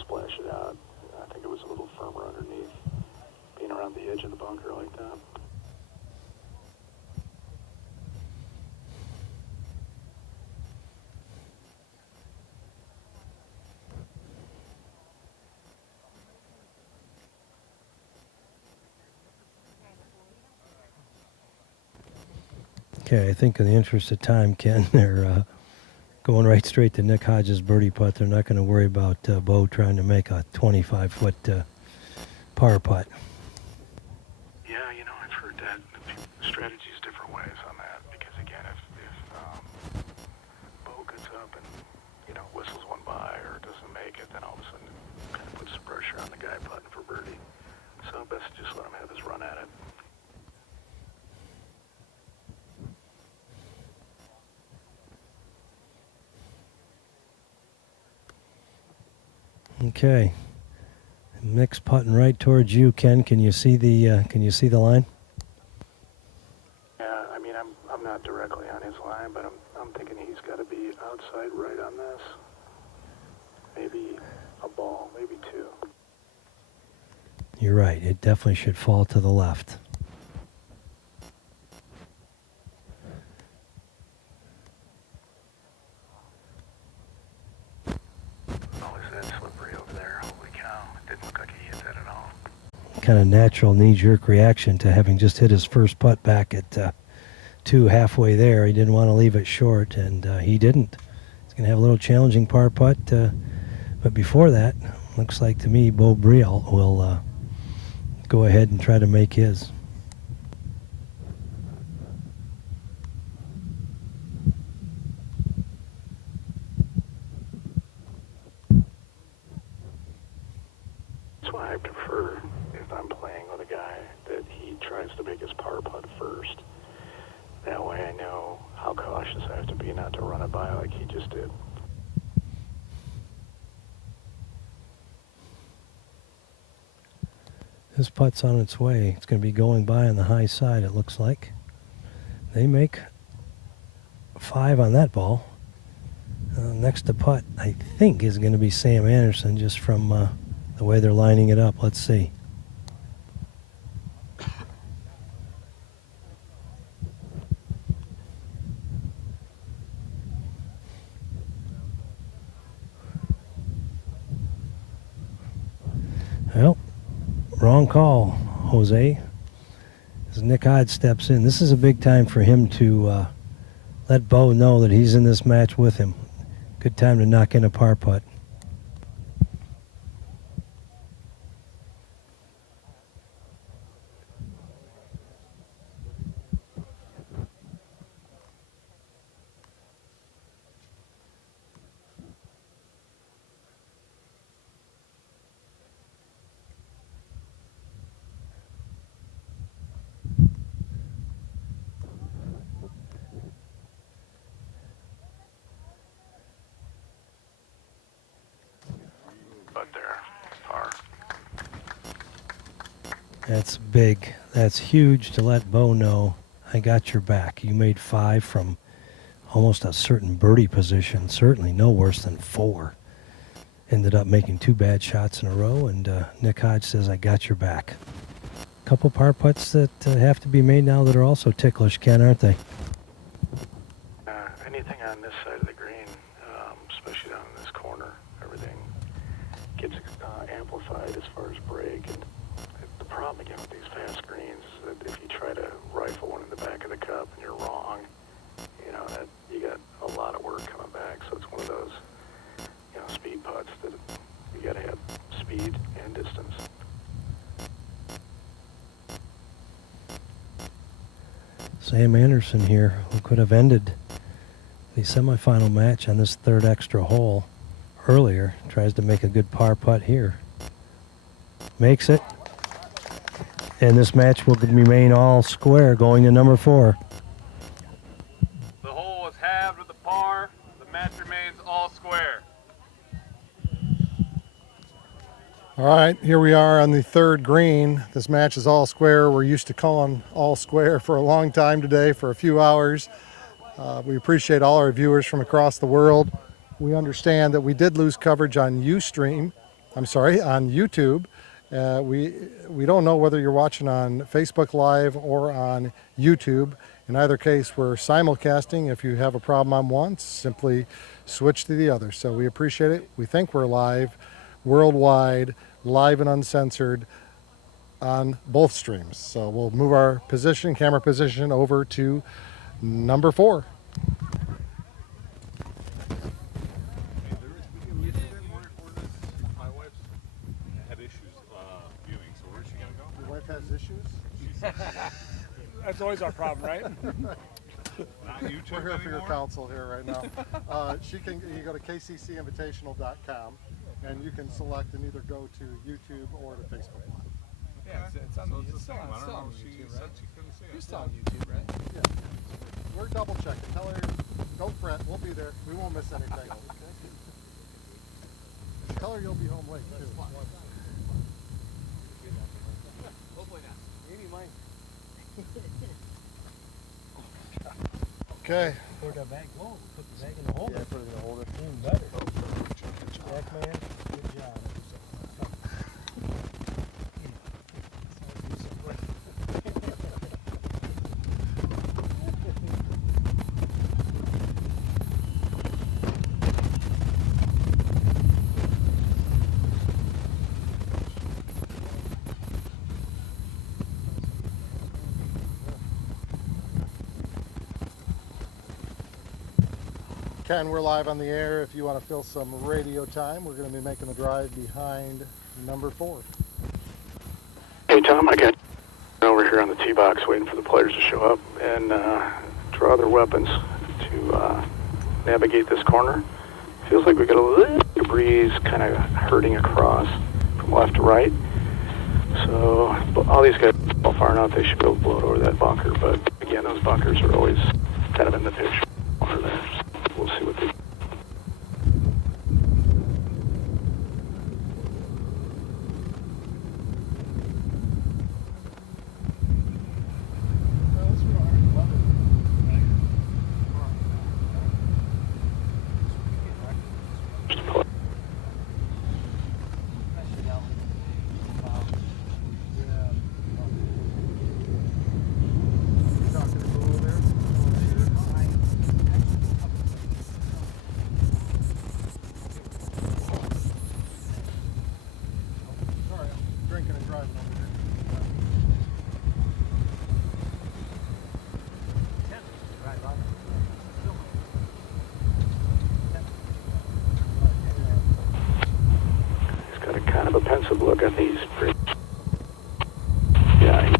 splash it out. I think it was a little firmer underneath, being around the edge of the bunker like that. Okay, I think in the interest of time, Ken, they're going right straight to Nick Hodges' birdie putt. They're not going to worry about Bo trying to make a 25-foot par putt. Yeah, you know, I've heard that. Strategies different ways on that. Because again, if Bo gets up and, you know, whistles one by or doesn't make it, then all of a sudden it kind of puts some pressure on the guy putting for birdie. So best just let him have his run at it. Okay, Nick's putting right towards you, Ken. Can you see the line? Yeah, I mean, I'm not directly on his line, but I'm thinking he's got to be outside right on this. Maybe a ball, maybe two. You're right. It definitely should fall to the left. Kind of natural knee-jerk reaction to having just hit his first putt back at 2 halfway there. He didn't want to leave it short, and he didn't. He's going to have a little challenging par putt, but before that, looks like to me Bo Briel will go ahead and try to make his. That's why I prefer, if I'm playing with a guy, that he tries to make his par putt first. That way I know how cautious I have to be not to run it by like he just did. This putt's on its way. It's going to be going by on the high side, it looks like. They make 5 on that ball. Next to putt, I think, is going to be Sam Anderson, just from the way they're lining it up. Let's see. Well, wrong call, Jose. As Nick Hodge steps in, this is a big time for him to let Bo know that he's in this match with him. Good time to knock in a par putt. That's big. That's huge to let Bo know, I got your back. You made 5 from almost a certain birdie position, certainly no worse than 4. Ended up making 2 bad shots in a row, and Nick Hodge says, I got your back. Couple par putts that have to be made now that are also ticklish, Ken, aren't they? Anything on this side of the green, especially down in this corner, everything gets amplified as far as break. And the problem again with these fast greens is that if you try to rifle one in the back of the cup and you're wrong, you know, that you got a lot of work coming back. So it's one of those, you know, speed putts that you got to have speed and distance. Sam Anderson here, who could have ended the semifinal match on this 3rd extra hole earlier, tries to make a good par putt here. Makes it. And this match will remain all square going to number 4. The hole is halved with the par. The match remains all square. All right, here we are on the 3rd green. This match is all square. We're used to calling all square for a long time today, for a few hours. We appreciate all our viewers from across the world. We understand that we did lose coverage on Ustream I'm sorry, on YouTube. We don't know whether you're watching on Facebook Live or on YouTube. In either case, we're simulcasting. If you have a problem on one, simply switch to the other. So we appreciate it. We think we're live, worldwide, live and uncensored on both streams. So we'll move our position, camera position, over to number 4. My wife's had issues viewing, so where's she gonna go? Your wife has issues? That's always our problem, right? Not YouTube We're here for your anymore? counsel here right now. You go to kccinvitational.com and you can select and either go to YouTube or to Facebook Live. Yeah, it's on So the it's the it's same. still on, I don't still know. on She YouTube, said right? she couldn't see You're it. still on YouTube, right? Yeah. We're double checking. Tell her, don't fret, we'll be there. We won't miss anything. Tell her you'll be home late too. Hopefully not. Okay. Where'd that bag go? Put the bag in the holder. Yeah, put it in the holder. Even better. Jack, man, good job. Ken, we're live on the air. If you want to fill some radio time, we're going to be making the drive behind number 4. Hey, Tom, I got over here on the tee box waiting for the players to show up and draw their weapons to navigate this corner. Feels like we got a little breeze kind of hurting across from left to right. So all these guys are far enough, they should be able to blow it over that bunker. But again, those bunkers are always kind of in the picture over there. We'll see what they do. Drinking and driving over here. He's got a kind of a pensive look on these. Yeah.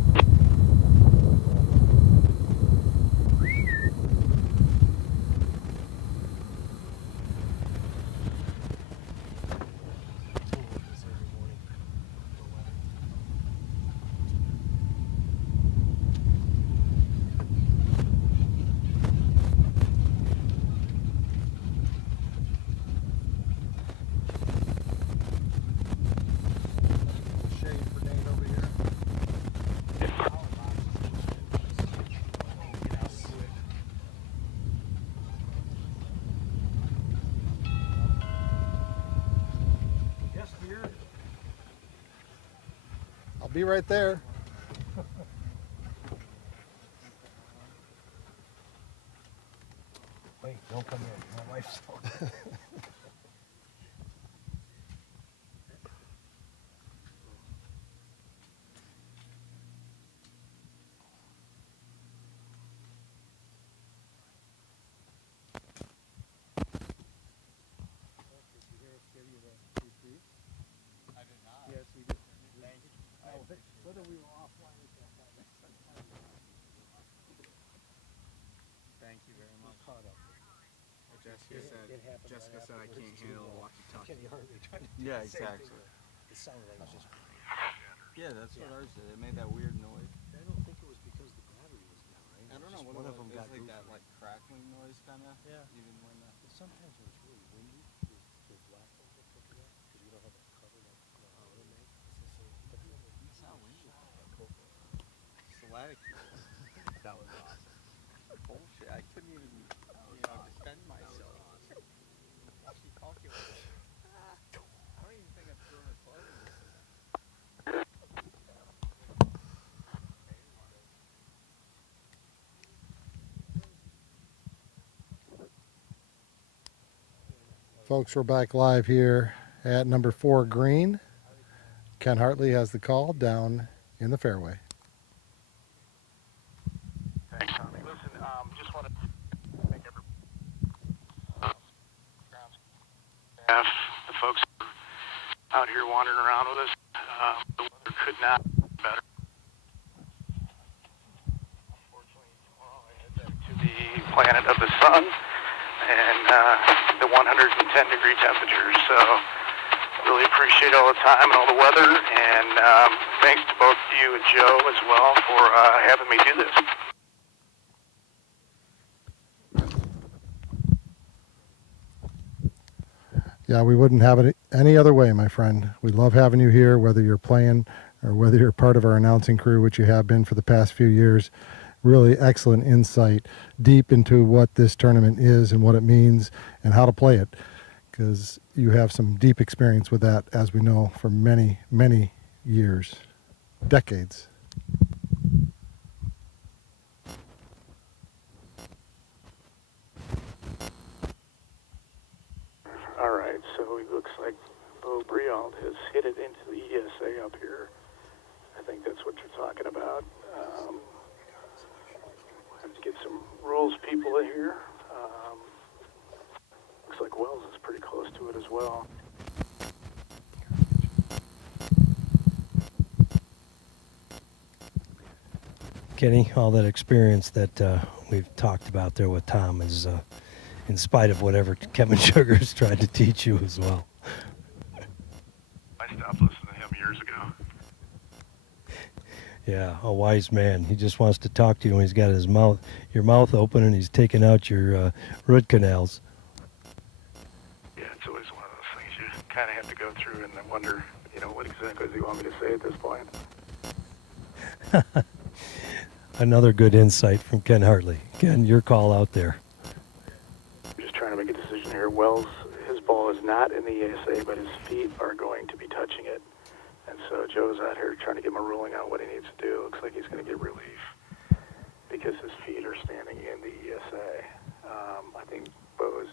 Shade for Dave over here. Yes, dear. I'll be right there. Wait, don't come in. My wife's on. Yes, we did. Whether we were offline at that time. Thank you very much. Caught up. Jessica It happened Jessica right said I afterwards, can't too. handle a walkie-talkie. Kenny Hartley trying to do Yeah, the same thing. exactly. It sounded like it was just. Yeah, that's what ours did. It made that weird noise. I don't think it was because the battery was down, right? I don't know Just what one it of was. them It got was like that goofy. like crackling noise kind of. Yeah. Even when But sometimes when it's really windy, those black ones will pick it up because you don't have a cover like other make. But then it's not windy. cool. Slatic. That was awesome. Bullshit. I couldn't even defend myself. Walkie-talkie. I don't even think I've thrown Folks, we're back live here at number 4 green. Ken Hartley has the call down in the fairway. Thanks, Tommy. Listen, just want to thank everybody, staff, the folks out here wandering around with us. The weather could not be better. Unfortunately, tomorrow I head back to the planet of the sun and the 110-degree temperatures. So really appreciate all the time and all the weather, and thanks to both you and Joe as well for having me do this. Yeah, we wouldn't have it any other way, my friend. We love having you here, whether you're playing or whether you're part of our announcing crew, which you have been for the past few years. Really excellent insight deep into what this tournament is and what it means and how to play it, because you have some deep experience with that, as we know, for many, many years, decades. All right, so it looks like Bo Briald has hit it into the ESA up here. I think that's what you're talking about. Have to get some rules people in here. Looks like Wells is pretty close to it as well. Kenny, all that experience that we've talked about there with Tom is in spite of whatever Kevin Sugars tried to teach you as well. I stopped listening to him years ago. Yeah, a wise man. He just wants to talk to you when he's got your mouth open and he's taking out your root canals. Yeah, it's always one of those things you kind of have to go through and then wonder, what exactly does he want me to say at this point? Another good insight from Ken Hartley. Ken, your call out there. I'm just trying to make a decision here. Wells, his ball is not in the ESA, but his feet are going to be touching it. And so Joe's out here trying to give him a ruling on what he needs to do. Looks like he's going to get relief because his feet are standing in the ESA. I think Bo is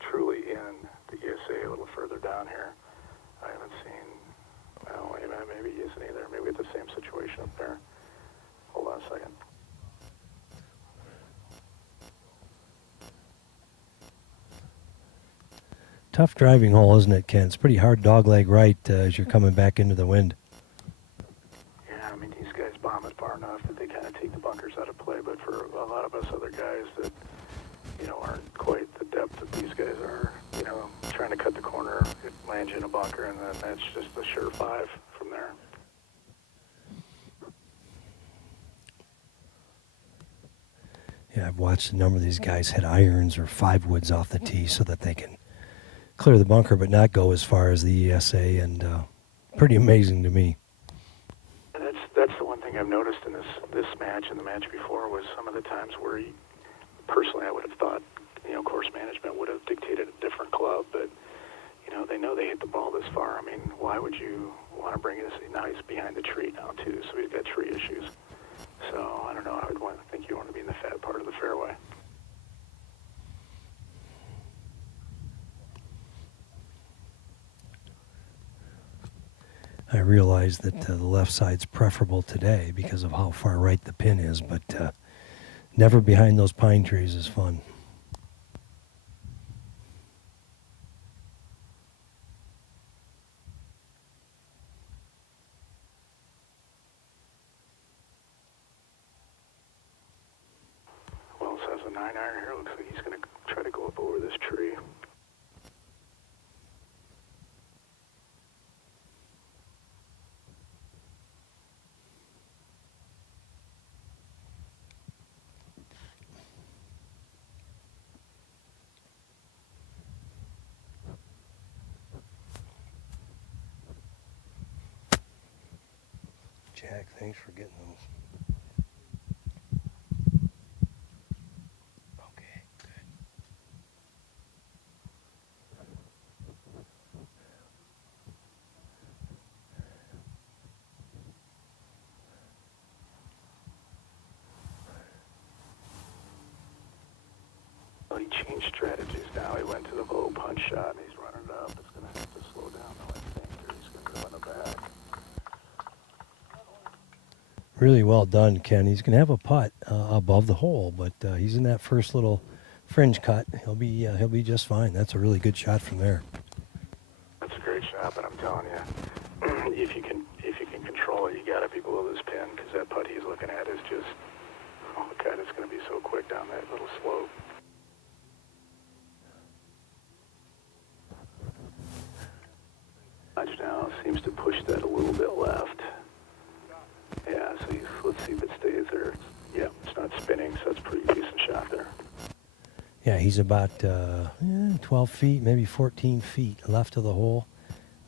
truly in the ESA a little further down here. I haven't seen, well, wait a minute, maybe he isn't either. Maybe we have the same situation up there. Hold on a second. Tough driving hole, isn't it, Ken? It's pretty hard dogleg right as you're coming back into the wind. Yeah, I mean, these guys bomb it far enough that they kind of take the bunkers out of play, but for a lot of us other guys that, aren't quite the depth that these guys are, trying to cut the corner, it lands you in a bunker, and then that's just a sure 5 from there. Yeah, I've watched a number of these guys hit irons or 5-woods off the tee so that they can clear the bunker but not go as far as the ESA, and pretty amazing to me. And that's the one thing I've noticed in this match and the match before was some of the times where, personally, I would have thought, course management would have dictated a different club, but, they know they hit the ball this far. I mean, why would you want to bring this? Now he's behind the tree now, too, so he's got tree issues. So, I don't know, I would think you want to be in the fat part of the fairway. I realize that the left side's preferable today because of how far right the pin is, but never behind those pine trees is fun. Wells has a 9-iron here. Looks like he's going to try to go up over this tree. Jack, thanks for getting those. Okay, good. Well, he changed strategies now. He went to the low punch shot, and he's Really well done, Ken. He's gonna have a putt above the hole, but he's in that first little fringe cut. He'll be just fine. That's a really good shot from there. That's a great shot, but I'm telling you, if you can control it, you got to be below this pin because that putt he's looking at is just, oh God, it's going to be so quick down that little slope. Watch now, seems to push that a little bit left. Yeah, so let's see if it stays there. Yeah, it's not spinning, so that's a pretty decent shot there. Yeah, he's about 12 feet, maybe 14 feet left of the hole.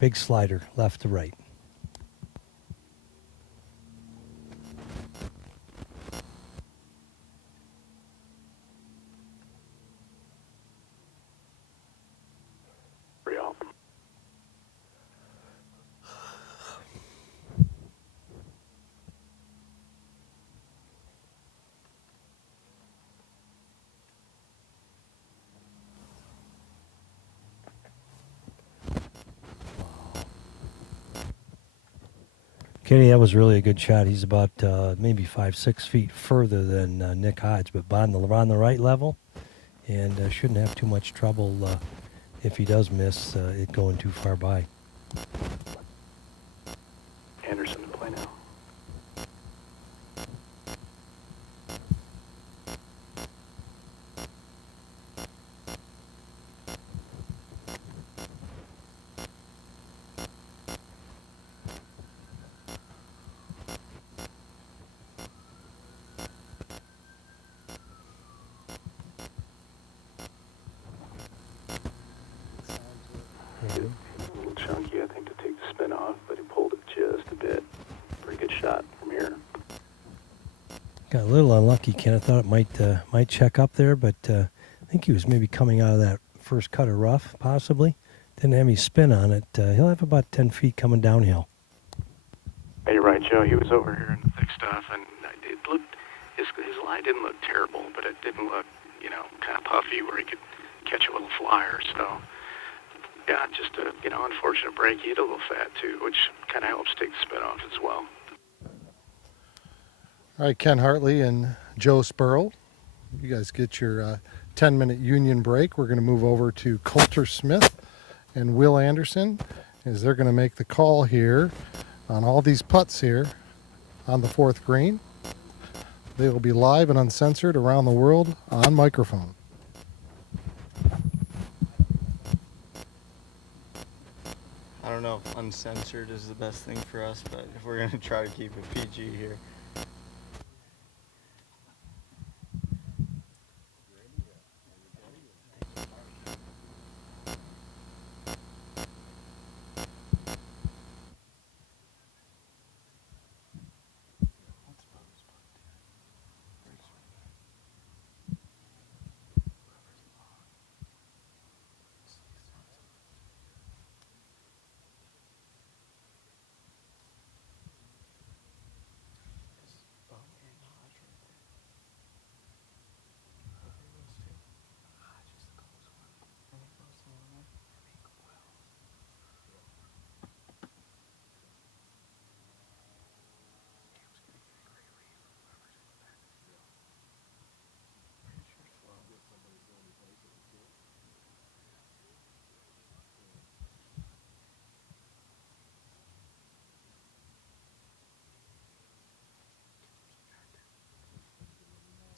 Big slider, left to right. Real. Kenny, that was really a good shot. He's about maybe 5-6 feet further than Nick Hodge, but on the right level, and shouldn't have too much trouble if he does miss it going too far by. Anderson to play now. A little chunky, I think, to take the spin off, but he pulled it just a bit. Pretty good shot from here. Got a little unlucky, Ken. I thought it might check up there, but I think he was maybe coming out of that first cut of rough, possibly. Didn't have any spin on it. He'll have about 10 feet coming downhill. Hey, you're right, Joe. He was over here in the thick stuff, and it looked, his lie didn't look terrible, but it didn't look, kind of puffy where he could catch a little flyer. So, yeah, just a, unfortunate break. He hit a little fat, too, which kind of helps take the spin off as well. All right, Ken Hartley and Joe Spurl. You guys get your 10-minute union break. We're going to move over to Coulter Smith and Will Anderson as they're going to make the call here on all these putts here on the fourth green. They will be live and uncensored around the world on microphone. I don't know if uncensored is the best thing for us, but if we're going to try to keep it PG here.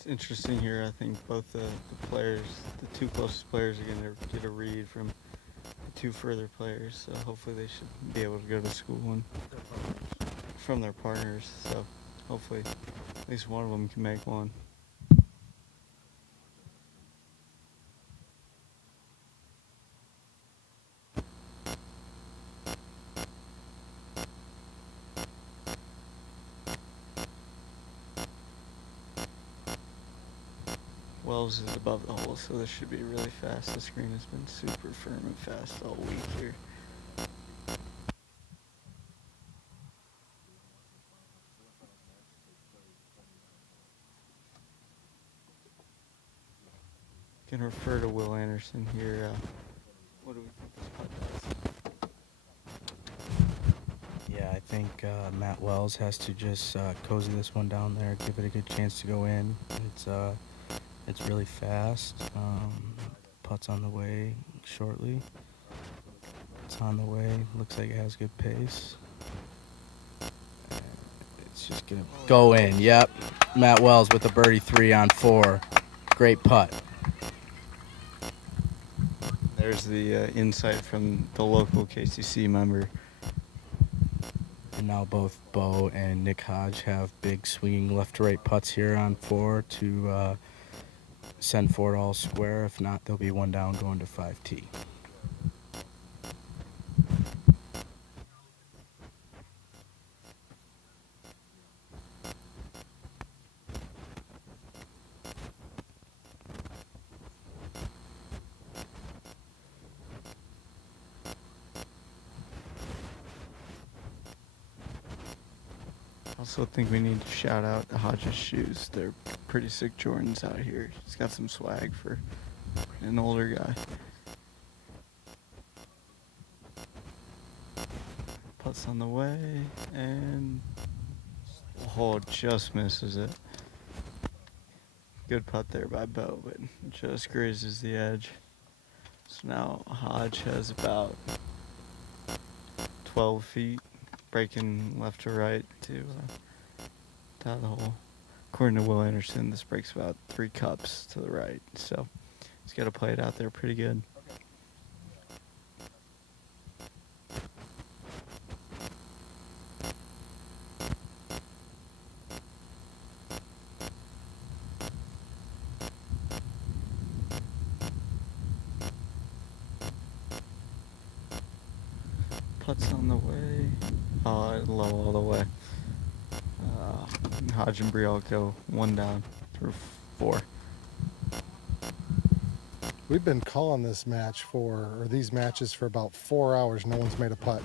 It's interesting here. I think both the players, the two closest players, are going to get a read from the two further players. So hopefully they should be able to go to school and from their partners. So hopefully at least one of them can make one. Wells is above the hole, so this should be really fast. The screen has been super firm and fast all week here. Can refer to Will Anderson here. What do we think this putt does? Yeah, I think Matt Wells has to just cozy this one down there, give it a good chance to go in. It's really fast. Putt's on the way shortly. It's on the way. Looks like it has good pace. It's just gonna go in. Yep. Matt Wells with the birdie 3 on 4. Great putt. There's the insight from the local KCC member. And now both Bo and Nick Hodge have big swinging left to right putts here on 4 to send 4 all square. If not, they'll be 1 down going to 5T. I also think we need to shout out Hodge's shoes. They're pretty sick Jordans out here. He's got some swag for an older guy. Putts on the way, and oh, just misses it. Good putt there by Bo, but just grazes the edge. So now Hodge has about 12 feet, breaking left to right to out of the hole. According to Will Anderson, this breaks about 3 cups to the right, so he's got to play it out there pretty good. Putts on the way. Oh, low all the way. Hodge and Brielle go 1 down through 4. We've been calling this match or these matches for about 4 hours. No one's made a putt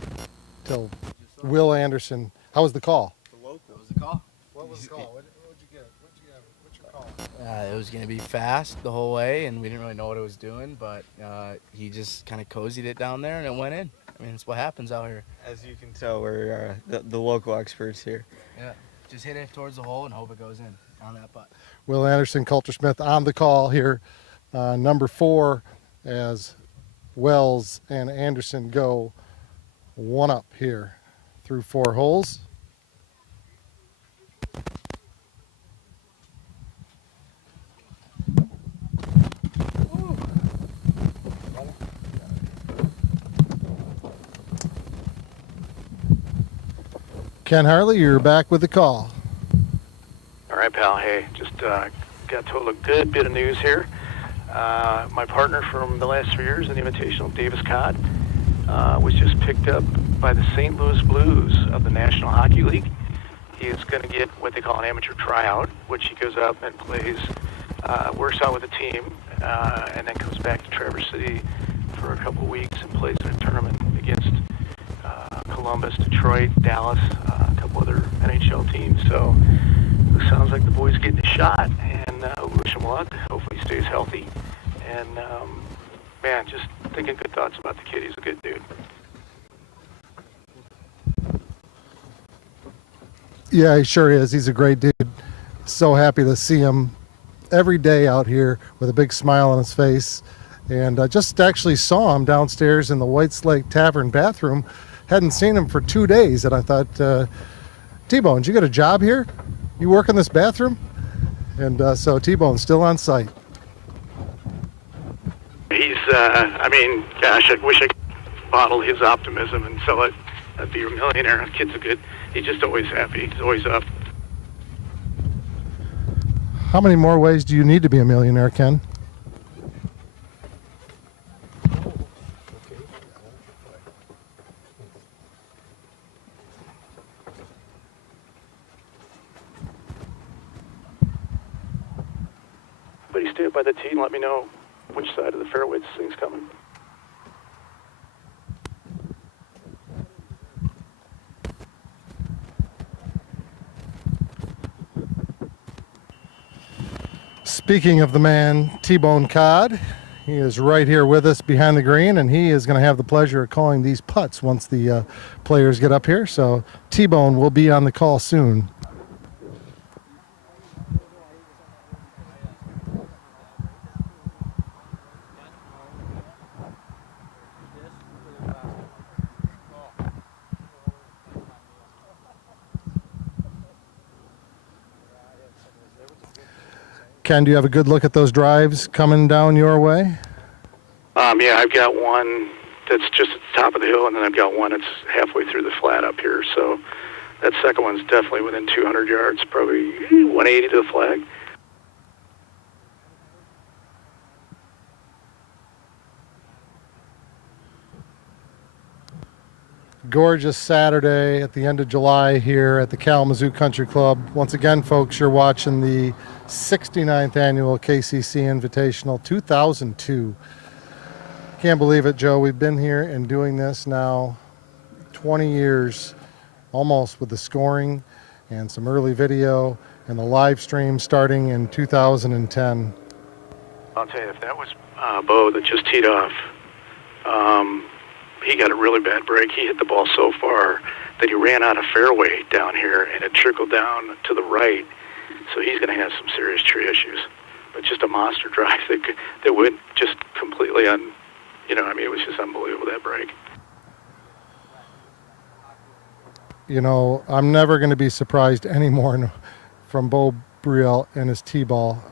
till Will Anderson. How was the call? What was the call? What was the call? What'd you get? What's your call? It was going to be fast the whole way, and we didn't really know what it was doing, but he just kind of cozied it down there, and it went in. I mean, it's what happens out here. As you can tell, we're the local experts here. Yeah, just hit it towards the hole and hope it goes in on that putt. Will Anderson, Coulter Smith on the call here. Number 4 as Wells and Anderson go 1 up here through 4 holes. Ken Harley, you're back with the call. All right, pal. Hey, just got told a good bit of news here. My partner from the last 3 years in the Invitational, Davis Codd, was just picked up by the St. Louis Blues of the National Hockey League. He is going to get what they call an amateur tryout, which he goes up and plays, works out with the team, and then comes back to Traverse City for a couple weeks and plays in a tournament against Columbus, Detroit, Dallas, a couple other NHL teams. So it sounds like the boy's getting a shot, and we wish him luck. Hopefully he stays healthy. And, man, just thinking good thoughts about the kid. He's a good dude. Yeah, he sure is. He's a great dude. So happy to see him every day out here with a big smile on his face. And I just actually saw him downstairs in the White's Lake Tavern bathroom. Hadn't seen him for 2 days, and I thought, T-Bone, did you get a job here? You work in this bathroom? And so T-Bone's still on site. He's, I mean, gosh, I wish I could bottle his optimism and sell it. I'd be a millionaire. The kid's a good, he's just always happy. He's always up. How many more ways do you need to be a millionaire, Ken? But you stay up by the tee and let me know which side of the fairway this thing's coming. Speaking of the man, T-Bone Codd, He is right here with us behind the green, and he is going to have the pleasure of calling these putts once the players get up here. So T-Bone will be on the call soon. Ken, do you have a good look at those drives coming down your way? Yeah, I've got one that's just at the top of the hill, and then I've got one that's halfway through the flat up here. So that second one's definitely within 200 yards, probably 180 to the flag. Gorgeous Saturday at the end of July here at the Kalamazoo Country Club. Once again, folks, you're watching the 69th annual KCC Invitational 2002. Can't believe it, Joe. We've been here and doing this now 20 years almost, with the scoring and some early video and the live stream starting in 2010. I'll tell you, if that was Bo that just teed off, he got a really bad break. He hit the ball so far that he ran out of fairway down here, and it trickled down to the right. So he's going to have some serious tree issues. But just a monster drive that went just completely it was just unbelievable, that break. You know, I'm never going to be surprised anymore from Bo Brielle and his tee ball.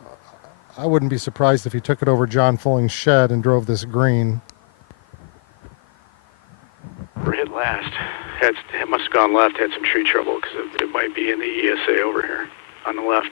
I wouldn't be surprised if he took it over John Fulling's shed and drove this green. Or hit last. It must have gone left, had some tree trouble, because it might be in the ESA over here on the left.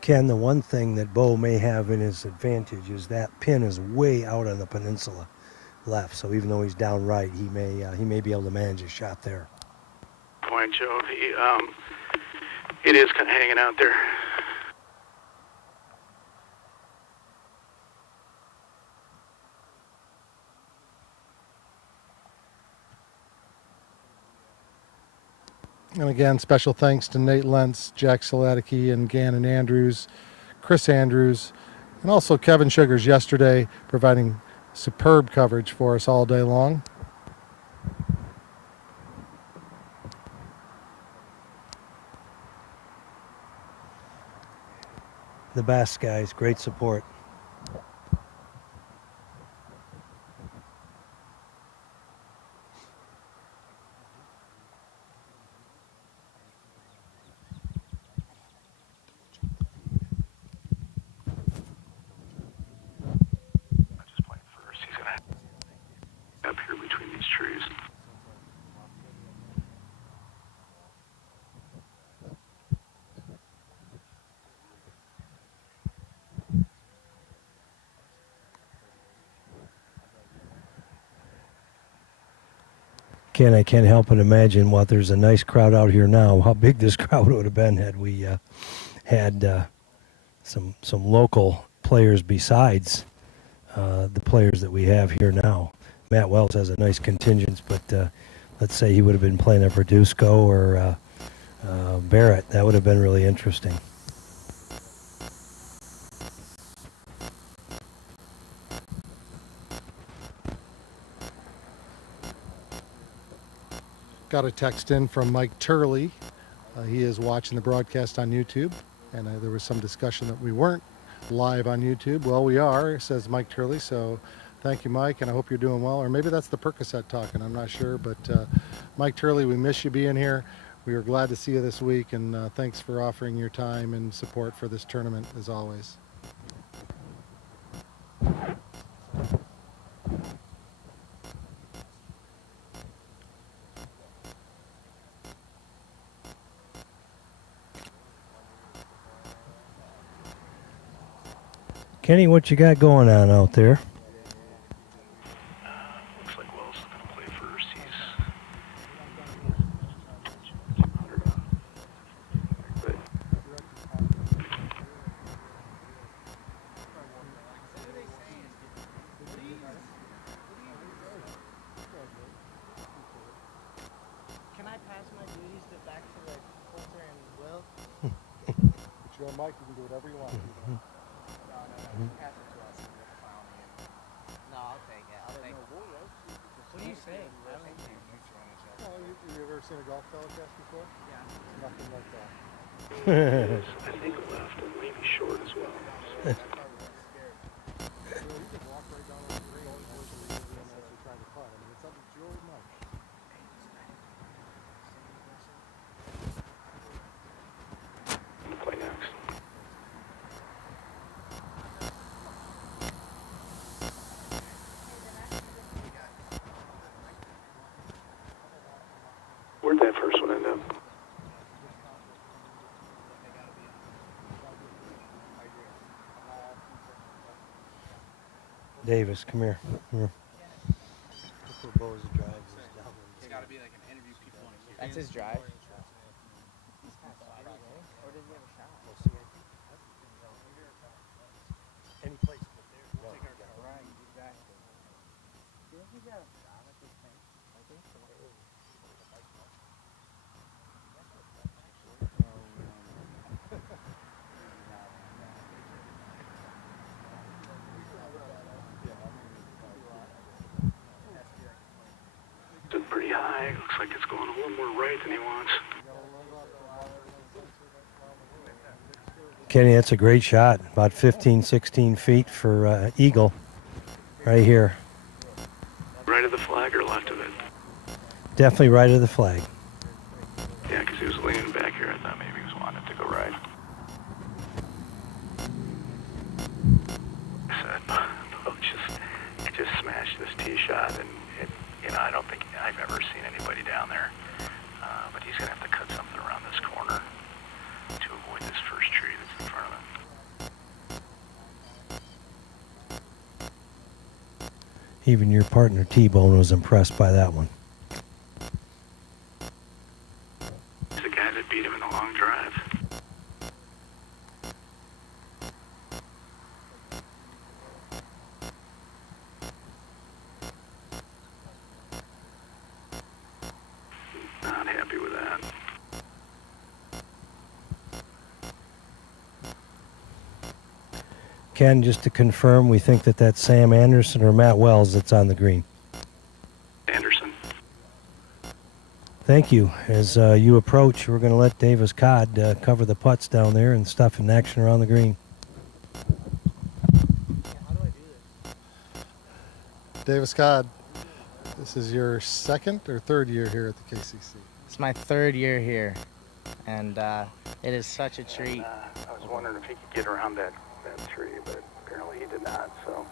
Ken, the one thing that Bo may have in his advantage is that pin is way out on the peninsula left. So even though he's down right, he may be able to manage a shot there. Point, Joe. It is kind of hanging out there. And again, special thanks to Nate Lentz, Jack Saladicki, and Gannon Andrews, Chris Andrews, and also Kevin Sugars yesterday, providing superb coverage for us all day long. The Bass guys, great support. Up here between these trees. Ken, I can't help but imagine what there's a nice crowd out here now. How big this crowd would have been had we had some local players besides the players that we have here now. Matt Wells has a nice contingent, but let's say he would have been playing at Verduzco or Barrett. That would have been really interesting. Got a text in from Mike Turley. He is watching the broadcast on YouTube, and there was some discussion that we weren't live on YouTube. Well, we are, says Mike Turley, so thank you, Mike, and I hope you're doing well. Or maybe that's the Percocet talking, I'm not sure. But Mike Turley, we miss you being here. We are glad to see you this week, and thanks for offering your time and support for this tournament, as always. Kenny, what you got going on out there? Looks like Wells is going to play first. He's But you know, Mike, you can do whatever you want. What do you say? Oh, you ever seen a golf telecast before? Yeah. It's nothing like that. I think left and maybe short as well. You know, you can walk right down the green towards the green as you're trying to putt. I mean, it's up to your much. Play next. Where'd that first one end up? Davis, come here. Here. That's his drive. It's pretty high. Looks like it's going a little more right than he wants. Kenny, that's a great shot. About 15, 16 feet for Eagle right here. Right of the flag or left of it? Definitely right of the flag. Yeah, because he was leaning back here. I thought maybe he was wanting it to go right. I said, no, just smash this tee shot, and you know, I don't think I've ever seen anybody down there. But he's gonna have to cut something around this corner to avoid this first tree that's in front of him. Even your partner T-Bone was impressed by that one. He's the guy that beat him in the long drive. Not happy with that. Ken, just to confirm, we think that that's Sam Anderson or Matt Wells that's on the green. Anderson. Thank you. As you approach, we're going to let Davis Codd cover the putts down there and stuff in action around the green. Davis Codd, this is your second or third year here at the KCC. It's my third year here, and it is such a treat. I was wondering if he could get around that tree, but apparently he did not. So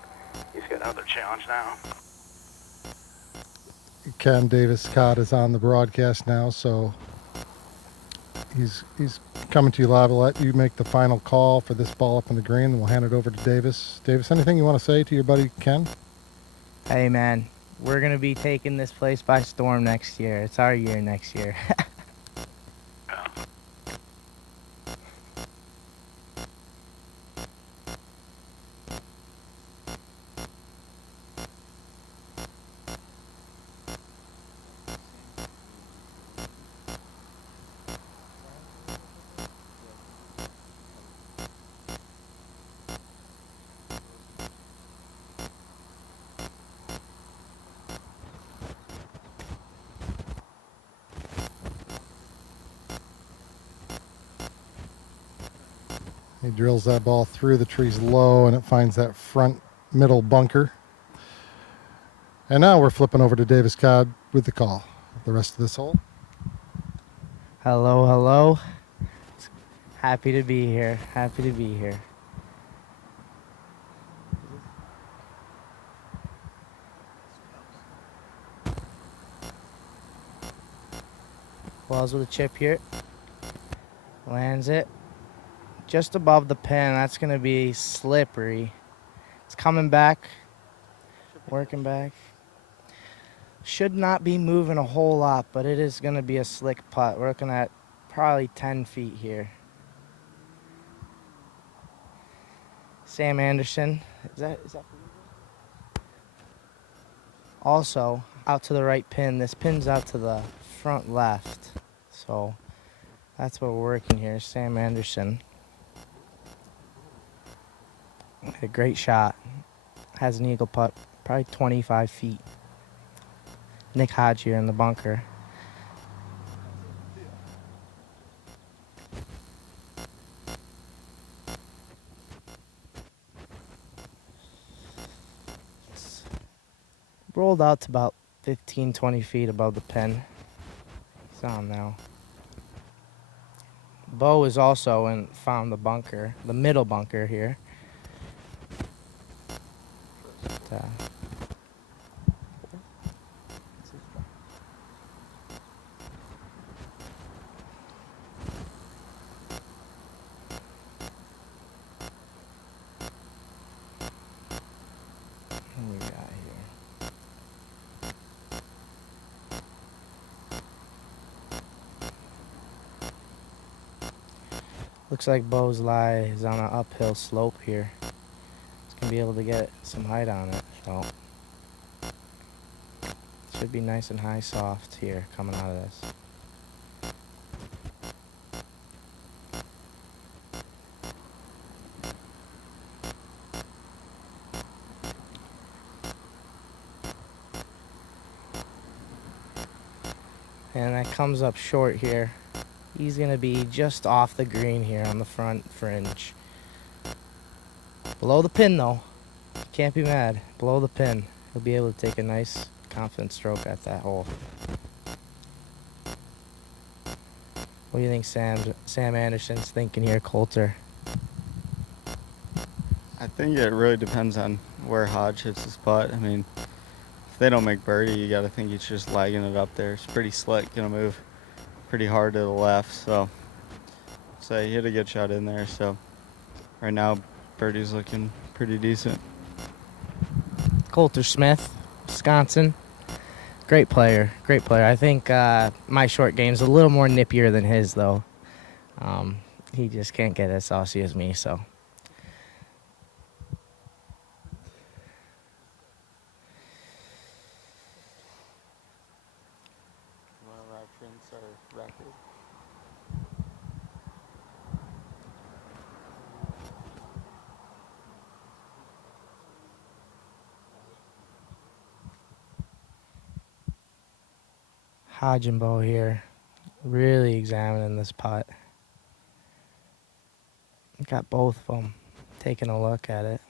he's got another challenge now. Ken, Davis Codd is on the broadcast now, so he's coming to you live. I'll let you make the final call for this ball up in the green, and we'll hand it over to Davis. Davis, anything you want to say to your buddy Ken? Hey man, we're gonna be taking this place by storm next year. It's our year next year. He drills that ball through the trees low, and it finds that front middle bunker. And now we're flipping over to Davis Codd with the call. The rest of this hole. Hello, hello. Happy to be here. Happy to be here. Wells with a chip here. Lands it just above the pin. That's going to be slippery. It's coming back. Working back. Should not be moving a whole lot, but it is going to be a slick putt. We're looking at probably 10 feet here. Sam Anderson. Is that for you? Also, out to the right pin. This pin's out to the front left. So That's what we're working here. Sam Anderson. A great shot. Has an eagle putt, probably 25 feet. Nick Hodge here in the bunker. It's rolled out to about 15, 20 feet above the pin. He's on now. Bo is also found the bunker, the middle bunker here. But, what we got here? Looks like Bo's lie is on an uphill slope here. He's gonna be able to get some height on it, so should be nice and high soft here coming out of this. And that comes up short here. He's gonna be just off the green here on the front fringe. Below the pin though. Can't be mad. Below the pin. He'll be able to take a nice confident stroke at that hole. What do you think Sam Anderson's thinking here, Coulter? I think it really depends on where Hodge hits his putt. I mean, if they don't make birdie, you got to think he's just lagging it up there. It's pretty slick, gonna move pretty hard to the left. So he hit a good shot in there. So right now, birdie's looking pretty decent. Coulter Smith, Wisconsin. Great player, great player. I think my short game's a little more nippier than his, though. He just can't get as saucy as me, so. Reference our record. Hodge and Bo here, really examining this putt. Got both of them taking a look at it.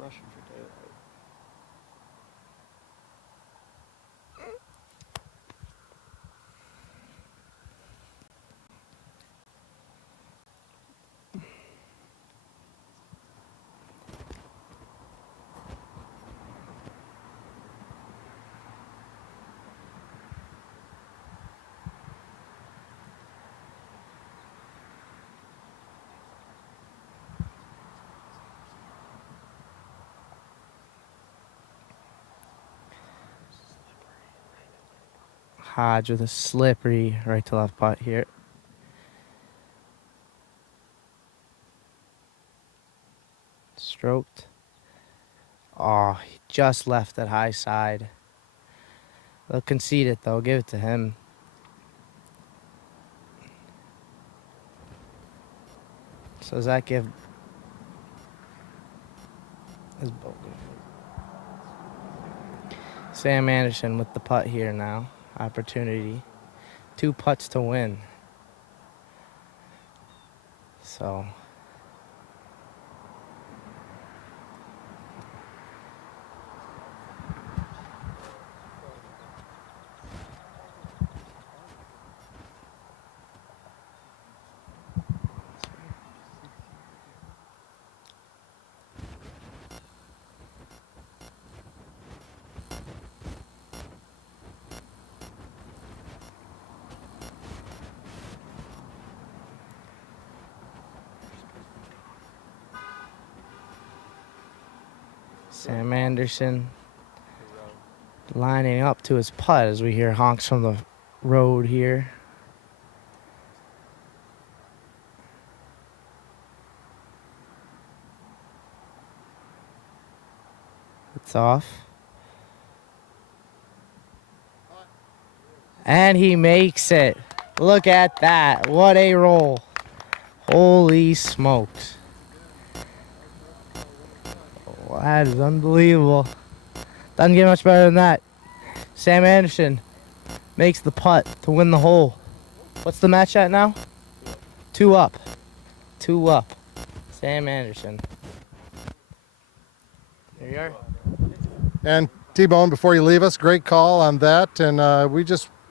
Rushing for daylight. Hodge with a slippery right to left putt here. Stroked. Oh, he just left that high side. They'll concede it though, give it to him. So does that give Sam Anderson with the putt here now? Opportunity. 2 putts to win. So Sam Anderson lining up to his putt as we hear honks from the road here. It's off. And he makes it. Look at that. What a roll. Holy smokes. Oh, that is unbelievable. Doesn't get much better than that. Sam Anderson makes the putt to win the hole. What's the match at now? 2 up. 2 up. Sam Anderson. There you are. And T-Bone, before you leave us, great call on that. And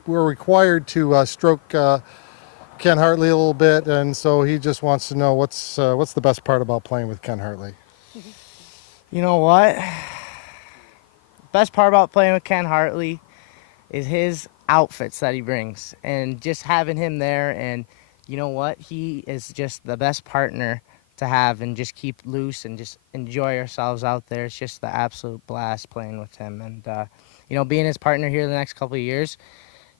we're required to stroke Ken Hartley a little bit, and so he just wants to know what's the best part about playing with Ken Hartley. You know what? Best part about playing with Ken Hartley is his outfits that he brings, and just having him there. And you know what? He is just the best partner to have, and just keep loose and just enjoy ourselves out there. It's just the absolute blast playing with him. And being his partner here the next couple of years,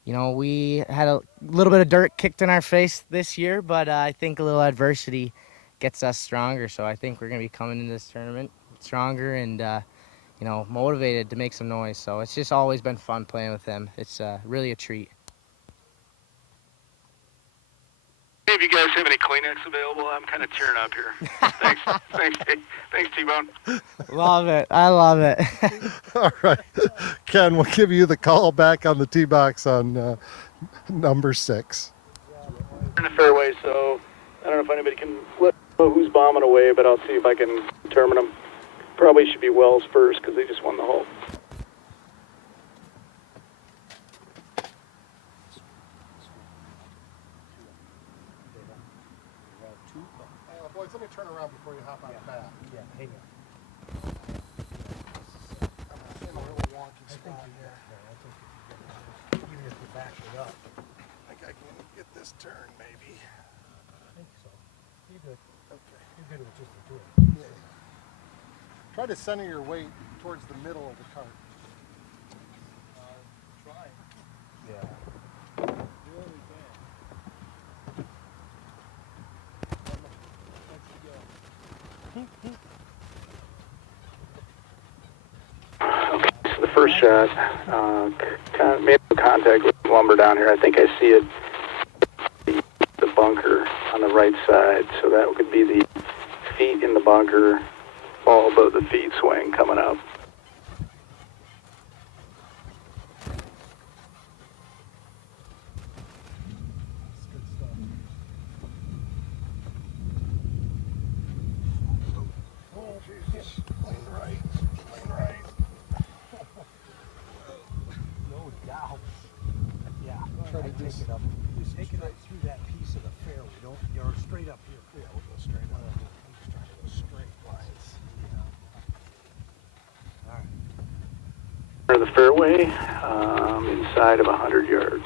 we had a little bit of dirt kicked in our face this year, but I think a little adversity gets us stronger. So I think we're going to be coming into this tournament stronger and motivated to make some noise. So it's just always been fun playing with him. It's really a treat. Hey, if you guys have any Kleenex available, I'm kind of tearing up here. Thanks, T-Bone. Love it. I love it. All right. Ken, we'll give you the call back on the tee box on number 6. In the fairway, so I don't know if anybody can let know who's bombing away, but I'll see if I can determine them. Probably should be Wells first because they just won the hole. Boys, let me turn around before you hop on the bat. Yeah, hang on. I'm in a little wonky spot here. Even if you back it up. I think I can get this turn, maybe. I think so. You're good. Okay. You're good with just the 2. Yeah. Try to center your weight towards the middle of the cart. Try. Yeah. So the first shot, made contact with lumber down here. I think I see it, the bunker on the right side. So that could be the feet in the bunker, ball above the feet swing coming up. No doubt. Yeah. Try to take it up. Just take it up through that piece of the fairway. You're straight up here. Yeah, we'll go straight up. I'm just trying to go straight lines. All right. The fairway, inside of 100 yards.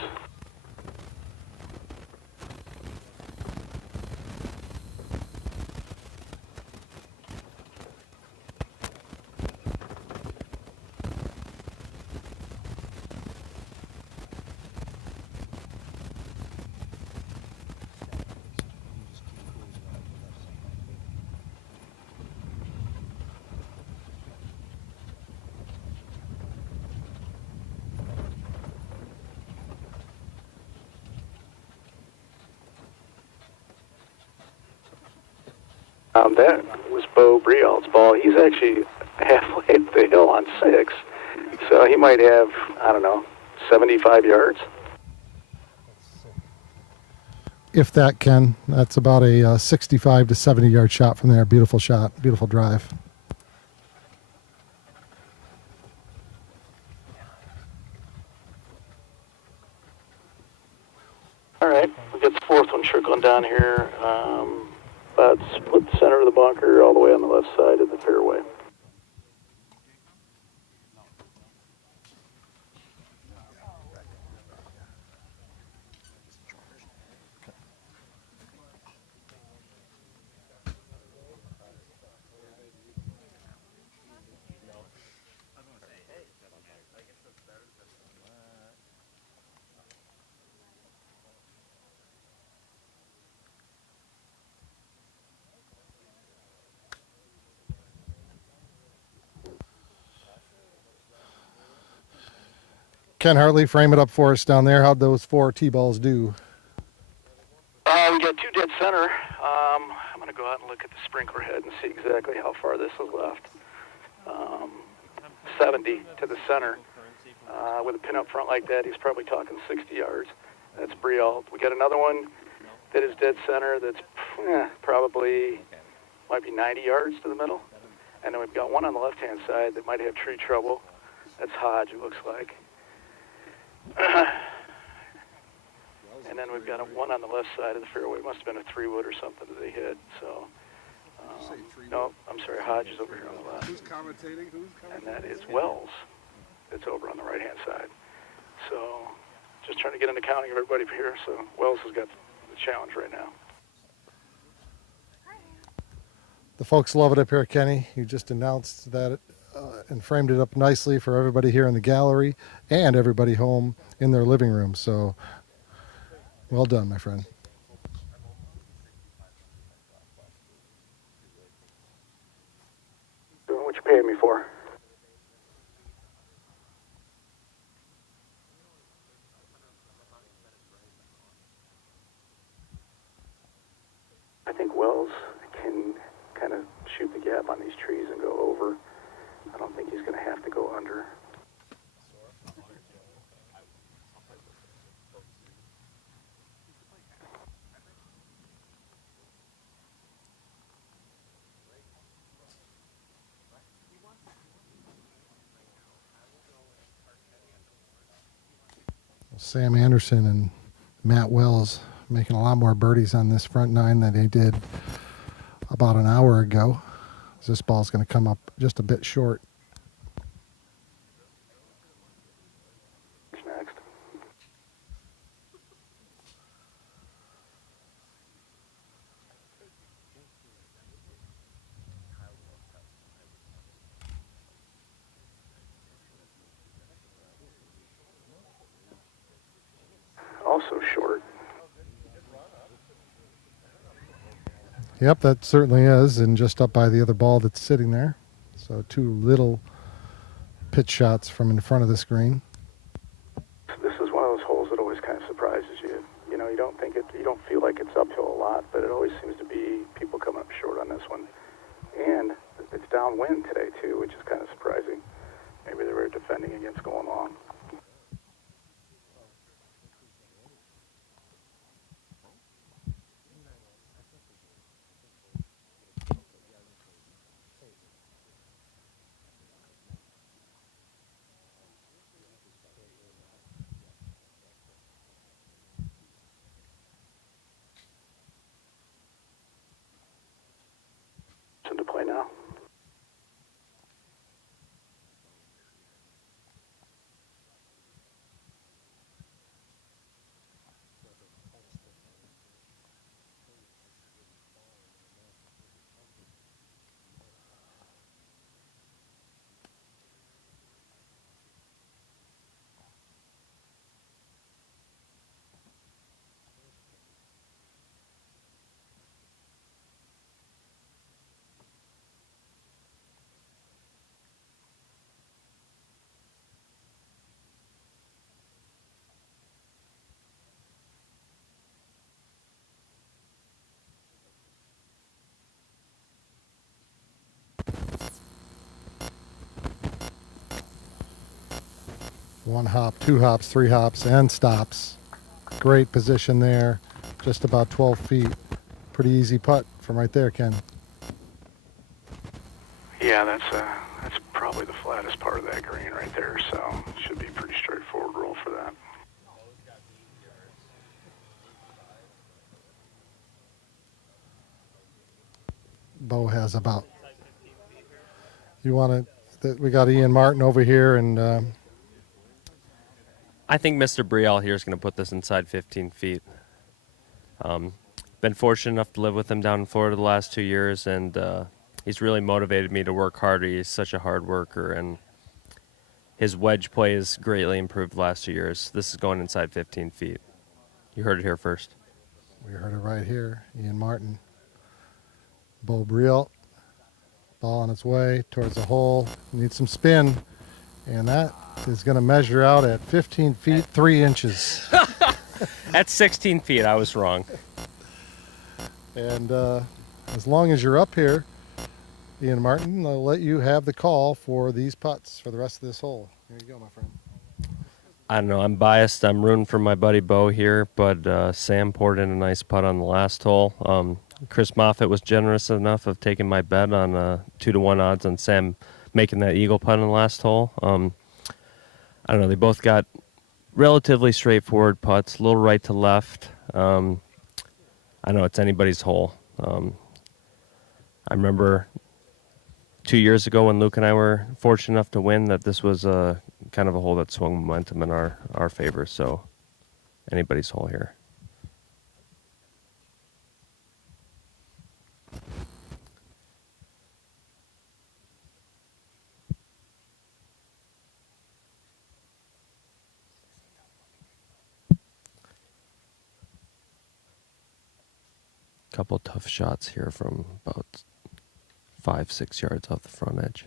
That was Bo Briald's ball. He's actually halfway up the hill on 6. So he might have, 75 yards. If that, Ken, that's about a 65 to 70 yard shot from there. Beautiful shot, beautiful drive. All right, we got the 4th one trickling down here. About split center of the bunker, all the way on the left side of the fairway. Ken Hartley, frame it up for us down there. How'd those 4 T-balls do? We got 2 dead center. I'm going to go out and look at the sprinkler head and see exactly how far this is left. 70 to the center. With a pin up front like that, he's probably talking 60 yards. That's Brielle. We got another one that is dead center that's probably might be 90 yards to the middle. And then we've got one on the left-hand side that might have tree trouble. That's Hodge, it looks like. And then we've got one on the left side of the fairway. It must have been a 3-wood or something that they hit. So, no, I'm sorry, Hodge is over here on the left. Who's commentating? And that is Wells. That's over on the right-hand side. So, just trying to get an accounting of everybody here. So, Wells has got the challenge right now. The folks love it up here, Kenny. You just announced that and framed it up nicely for everybody here in the gallery and everybody home in their living room. So, well done, my friend. Doing what you paid me for. I think Wells can kind of shoot the gap on these trees and go over. I don't think he's going to have to go under. Sam Anderson and Matt Wells making a lot more birdies on this front 9 than they did about an hour ago. This ball's going to come up just a bit short. Next. Also short. Yep, that certainly is, and just up by the other ball that's sitting there. So 2 little pitch shots from in front of the screen. This is one of those holes that always kind of surprises you. You know, you don't feel like it's uphill a lot, but it always seems to be people coming up short on this one. And it's downwind today too, which is kind of surprising. Maybe they were defending against going long. Into play now. One hop, 2 hops, 3 hops, and stops. Great position there, just about 12 feet. Pretty easy putt from right there, Ken. Yeah, that's probably the flattest part of that green right there, so should be a pretty straightforward roll for that. Bo has about. You want to? We got Ian Martin over here, and I think Mr. Brielle here is going to put this inside 15 feet. Been fortunate enough to live with him down in Florida the last 2 years, and he's really motivated me to work harder. He's such a hard worker, and his wedge play has greatly improved the last 2 years. This is going inside 15 feet. You heard it here first. We heard it right here. Ian Martin. Bo Brielle. Ball on its way towards the hole. Needs some spin. And that is going to measure out at 15 feet 3 inches. That's 16 feet. I was wrong. And as long as you're up here, Ian Martin, I'll let you have the call for these putts for the rest of this hole. Here you go, my friend. I don't know. I'm biased. I'm rooting for my buddy Bo here, but Sam poured in a nice putt on the last hole. Chris Moffitt was generous enough of taking my bet on 2-1 odds on Sam making that eagle putt on the last hole. I don't know. They both got relatively straightforward putts, a little right to left. I know it's anybody's hole. I remember 2 years ago when Luke and I were fortunate enough to win that this was kind of a hole that swung momentum in our favor. So anybody's hole here. Couple tough shots here from about 5-6 yards off the front edge.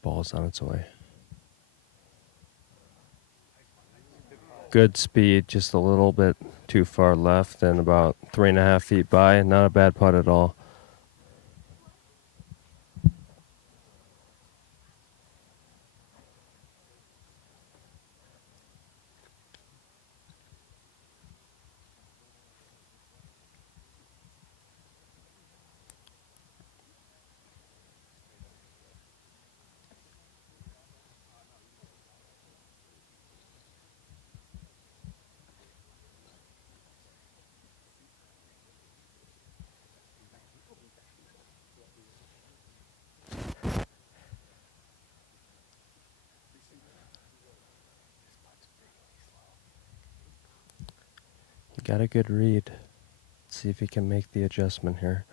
Ball's on its way. Good speed, just a little bit too far left and about 3.5 feet by. Not a bad putt at all. Got a good read. Let's see if he can make the adjustment here.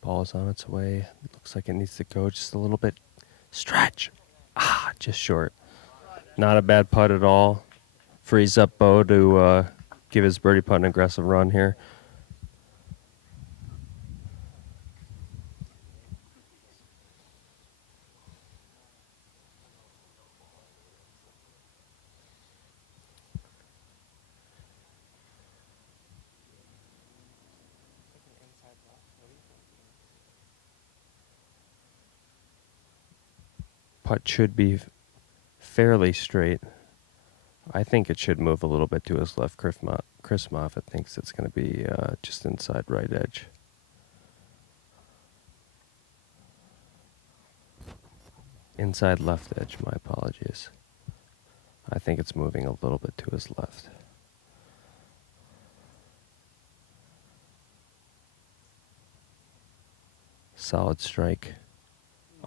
Ball's on its way. Looks like it needs to go just a little bit. Stretch. Just short. Not a bad putt at all. Frees up Bo to give his birdie putt an aggressive run here. Putt should be fairly straight. I think it should move a little bit to his left. Chris Moffitt thinks it's going to be just inside right edge. Inside left edge, my apologies. I think it's moving a little bit to his left. Solid strike.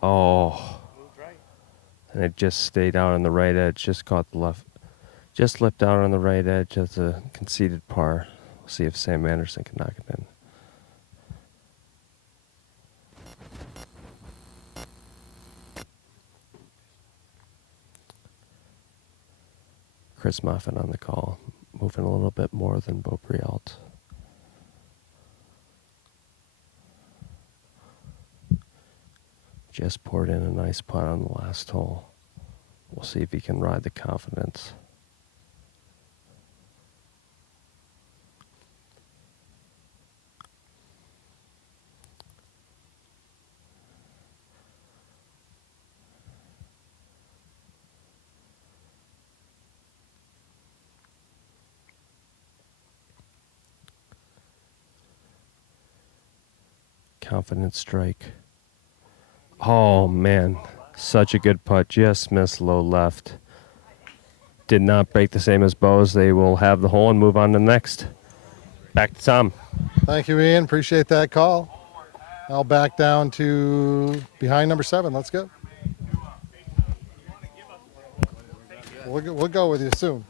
Oh. And it just stayed out on the right edge, just caught the left, just slipped out on the right edge as a conceded par. We'll see if Sam Anderson can knock it in. Chris Moffitt on the call, moving a little bit more than Bo Brialt. Just poured in a nice putt on the last hole. We'll see if he can ride the confidence. Confident strike. Oh man, such a good putt. Just missed low left. Did not break the same as Bo's. They will have the hole and move on to the next. Back to Tom. Thank you, Ian. Appreciate that call. I'll back down to behind number 7. Let's go. We'll go with you soon.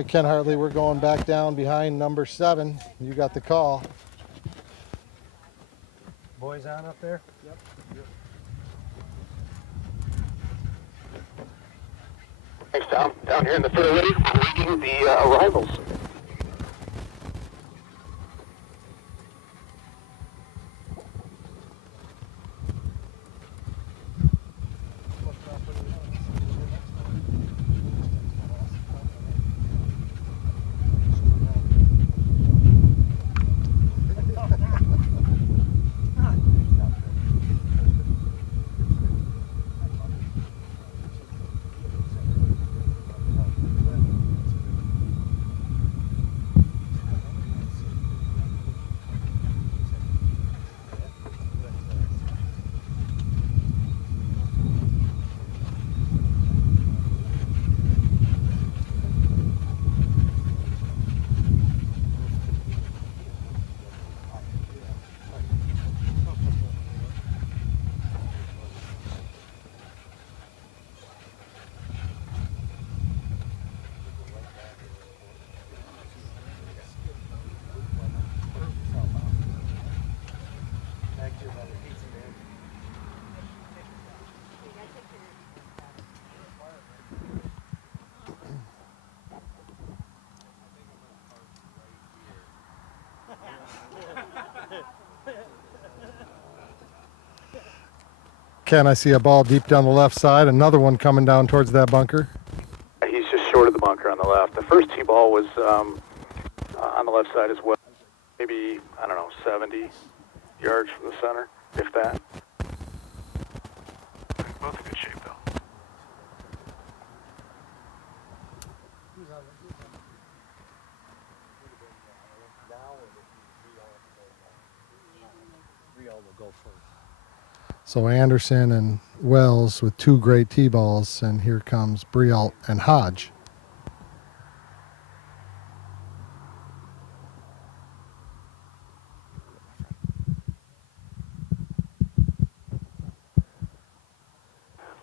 right, Ken Hartley, we're going back down behind number 7. You got the call. Boys on up there? Thanks, Tom. Down here in the fairway, reading the arrivals. Ken, I see a ball deep down the left side. Another one coming down towards that bunker. He's just short of the bunker on the left. The first tee ball was on the left side as well. Maybe, I don't know, 70 yards from the center, if that. Both in good shape, though. So Anderson and Wells with 2 great tee balls, and here comes Brialt and Hodge.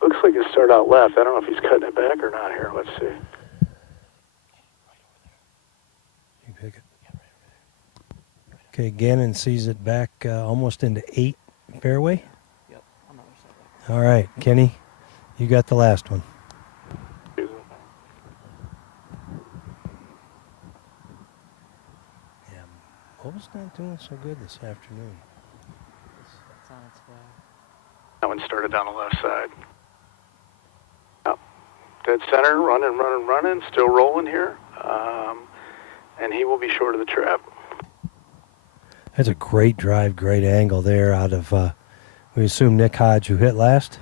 Looks like it started out left. I don't know if he's cutting it back or not here. Let's see. You pick it. Okay, Gannon sees it back almost into 8 fairway. Yep, on the other side. All right, Kenny, you got the last one. Yeah, Bo's not doing so good this afternoon. It's on its way. That one started down the left side. Yep. Dead center, running, still rolling here. And he will be short of the trap. That's a great drive, great angle there out of, we assume Nick Hodge, who hit last.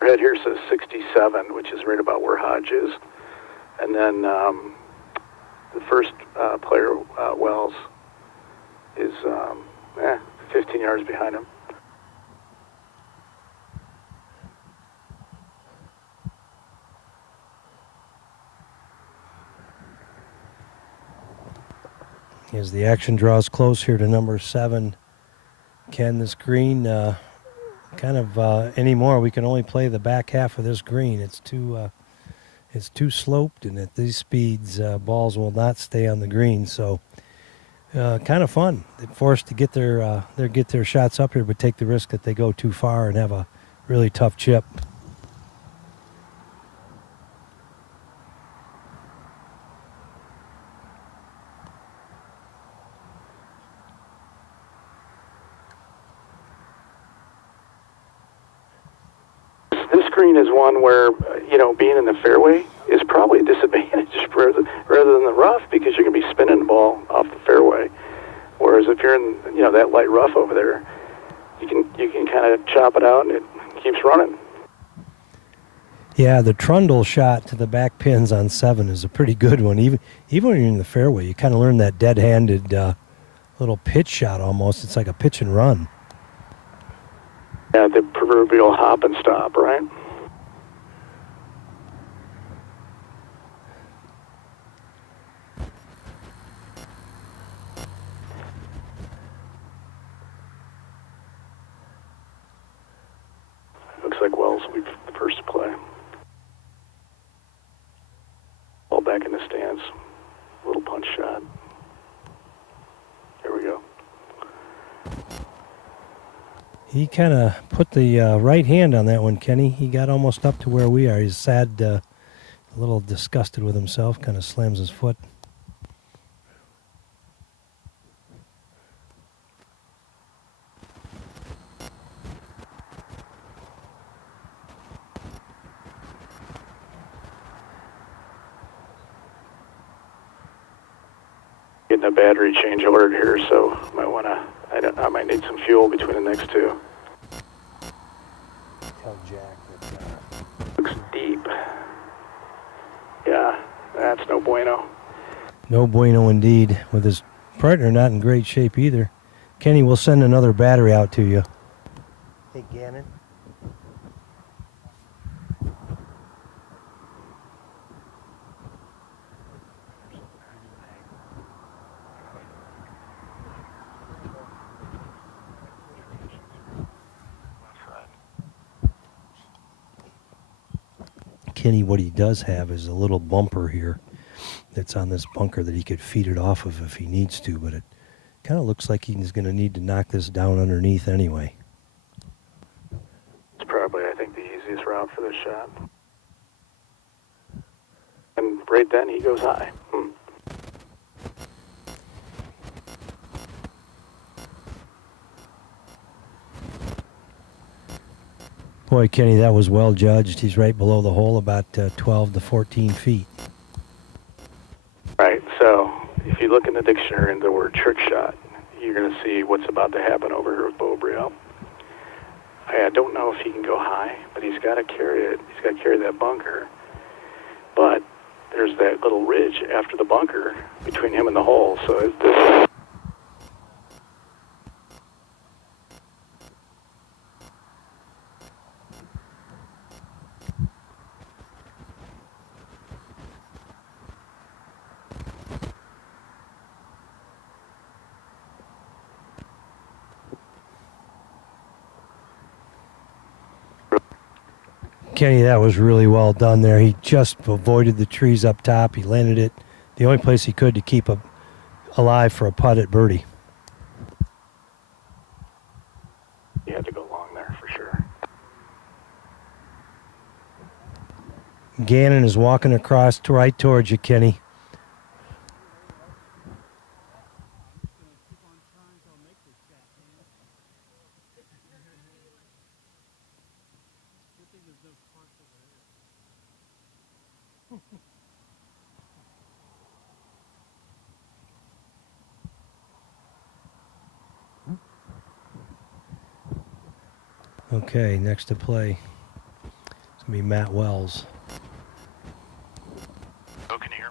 Right here says 67, which is right about where Hodge is. And then the first player, Wells, is 15 yards behind him. As the action draws close here to number 7, Ken, this green, anymore, we can only play the back half of this green. It's too sloped, and at these speeds, balls will not stay on the green. So, kind of fun. They're forced to get their shots up here, but take the risk that they go too far and have a really tough chip. This green is one where, being in the fairway is probably a disadvantage rather than the rough, because you're going to be spinning the ball off the fairway. Whereas if you're in, that light rough over there, you can kind of chop it out and it keeps running. Yeah, the trundle shot to the back pins on 7 is a pretty good one. Even when you're in the fairway, you kind of learn that dead-handed little pitch shot almost. It's like a pitch and run. Yeah, the proverbial hop and stop, right? Looks like Wells will be the first to play. back in the stance. Little punch shot. Here we go. He kind of put the right hand on that one, Kenny. He got almost up to where we are. He's sad, a little disgusted with himself, kind of slams his foot. Getting a battery change ordered here, so might want to. I might need some fuel between the next two. Tell Jack that, Looks deep. Yeah, that's no bueno. no bueno indeed, with his partner not in great shape either. Kenny, we'll send another battery out to you. Hey, Gannon. Kenny, what he does have is a little bumper here that's on this bunker that he could feed it off of if he needs to, but it kind of looks like he's going to need to knock this down underneath anyway. It's probably, I think, the easiest route for this shot. And right then he goes high. Boy, Kenny, that was well judged. He's right below the hole, about 12 to 14 feet. Right, so if you look in the dictionary in the word trick shot, you're going to see what's about to happen over here with Beau Brielle. I don't know if he can go high, but he's got to carry it. He's got to carry that bunker. But there's that little ridge after the bunker between him and the hole, so this. Kenny, that was really well done there. He just avoided the trees up top. He landed it the only place he could to keep alive for a putt at birdie. He had to go long there for sure. Gannon is walking across right towards you, Kenny. Okay, next to play. It's going to be Matt Wells. Oh, can you hear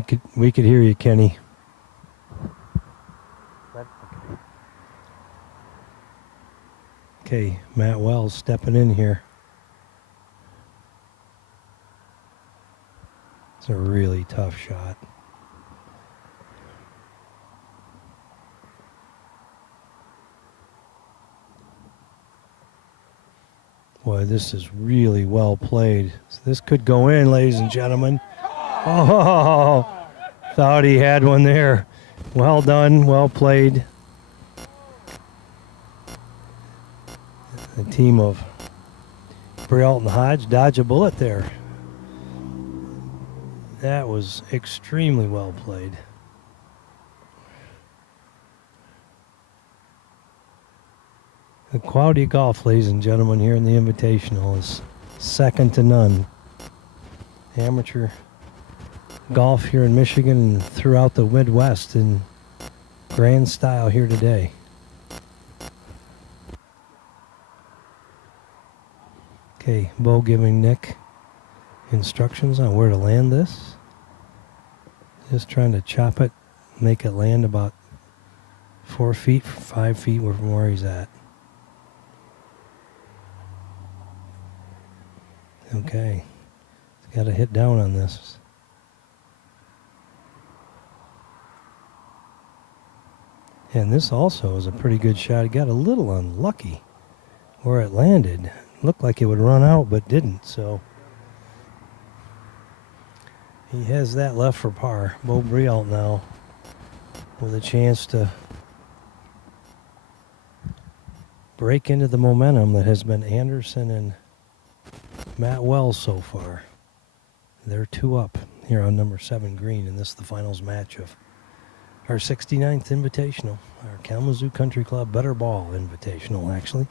me? We could hear you, Kenny. Okay, Matt Wells stepping in here. It's a really tough shot. Boy, this is really well played. So this could go in, ladies and gentlemen. Oh, thought he had one there. Well done, well played. The team of Brielle and Hodge dodge a bullet there. That was extremely well played. The quality of golf, ladies and gentlemen, here in the Invitational is second to none. Amateur golf here in Michigan and throughout the Midwest in grand style here today. Okay, Beau giving Nick instructions on where to land this. Just trying to chop it, make it land about 4 feet, 5 feet from where he's at. Okay, he's got to hit down on this. And this also is a pretty good shot. It got a little unlucky where it landed. looked like it would run out, but didn't. So he has that left for par. Bo Brialt now with a chance to break into the momentum that has been Anderson and Matt Wells so far. They're 2 up here on number 7 green, and this is the finals match of our 69th Invitational, our Kalamazoo Country Club Better Ball Invitational, actually.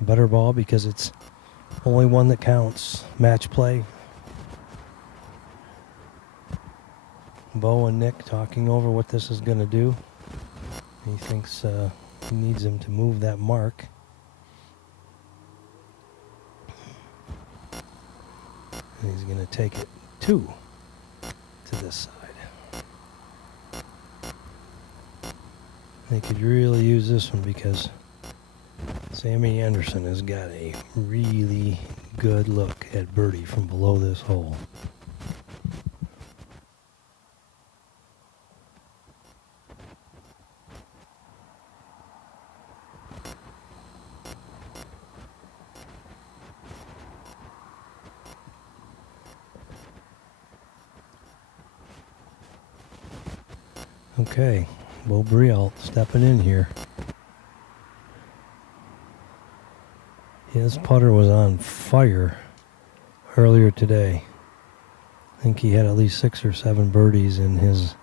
Better Ball because it's only one that counts. Match play. Bo and Nick talking over what this is going to do. He thinks he needs him to move that mark. And he's going to take it 2 to this side. They could really use this one because Sammy Anderson has got a really good look at birdie from below this hole. Okay, Bo Brialt stepping in here. His putter was on fire earlier today. I think he had at least 6 or 7 birdies in his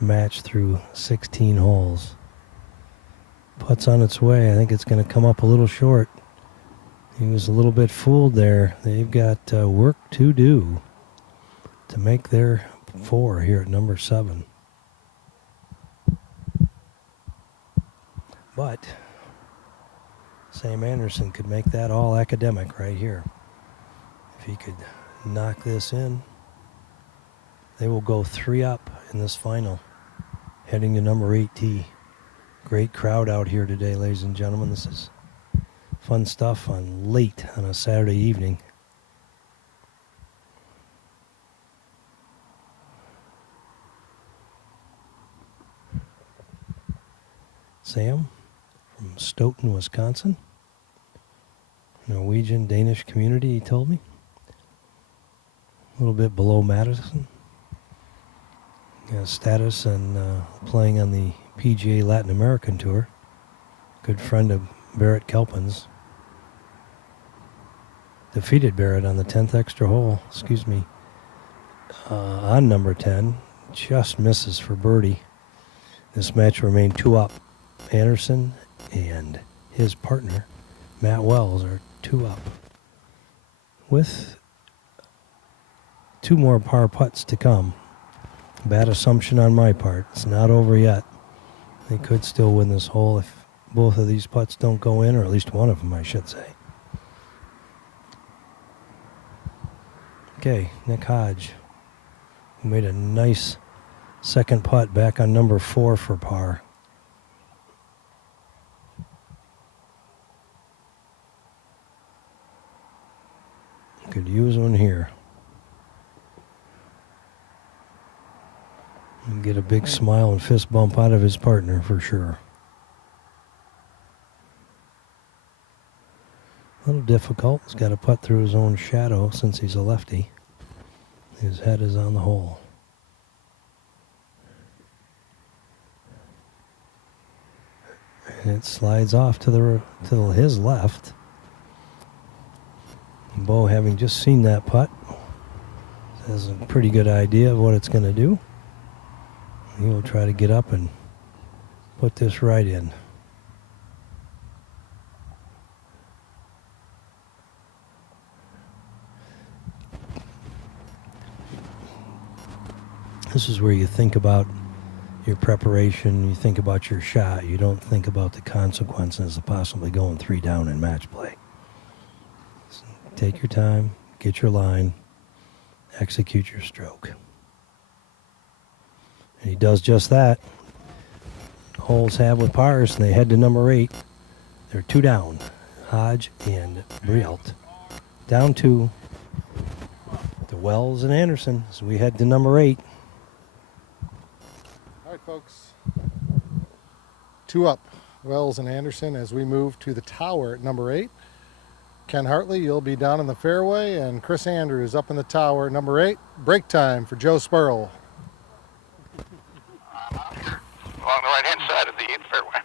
match through 16 holes. Putt's on its way. I think it's going to come up a little short. He was a little bit fooled there. They've got work to do to make their 4 here at number 7. But Sam Anderson could make that all academic right here. If he could knock this in, they will go 3 up in this final, heading to number 8 tee. Great crowd out here today, ladies and gentlemen. This is fun stuff late on a Saturday evening. Sam from Stoughton, Wisconsin. Norwegian, Danish community, he told me. A little bit below Madison. Status and playing on the PGA Latin American Tour. Good friend of Barrett Kelpin's. Defeated Barrett on the 10th extra hole, on number 10. Just misses for birdie. This match remained 2 up. Anderson and his partner, Matt Wells, are 2 up. With 2 more par putts to come. Bad assumption on my part. It's not over yet. They could still win this hole if both of these putts don't go in, or at least one of them, I should say. Okay, Nick Hodge, who made a nice second putt back on number 4 for par. Could use one here. And get a big smile and fist bump out of his partner for sure. A little difficult. He's got to putt through his own shadow since he's a lefty. His head is on the hole. And it slides off to his left. Bo, having just seen that putt, has a pretty good idea of what it's going to do. He will try to get up and put this right in. This is where you think about your preparation, you think about your shot, you don't think about the consequences of possibly going 3 down in match play. So take your time, get your line, execute your stroke. And he does just that. Holes have with pars, and they head to number 8. They're 2 down. Hodge and Brialt. Down 2 to Wells and Anderson. So we head to number 8. All right, folks. 2 up, Wells and Anderson, as we move to the tower at number 8. Ken Hartley, you'll be down in the fairway, and Chris Andrews up in the tower, number 8. Break time for Joe Spurl. Along the right-hand side of the 8th fairway.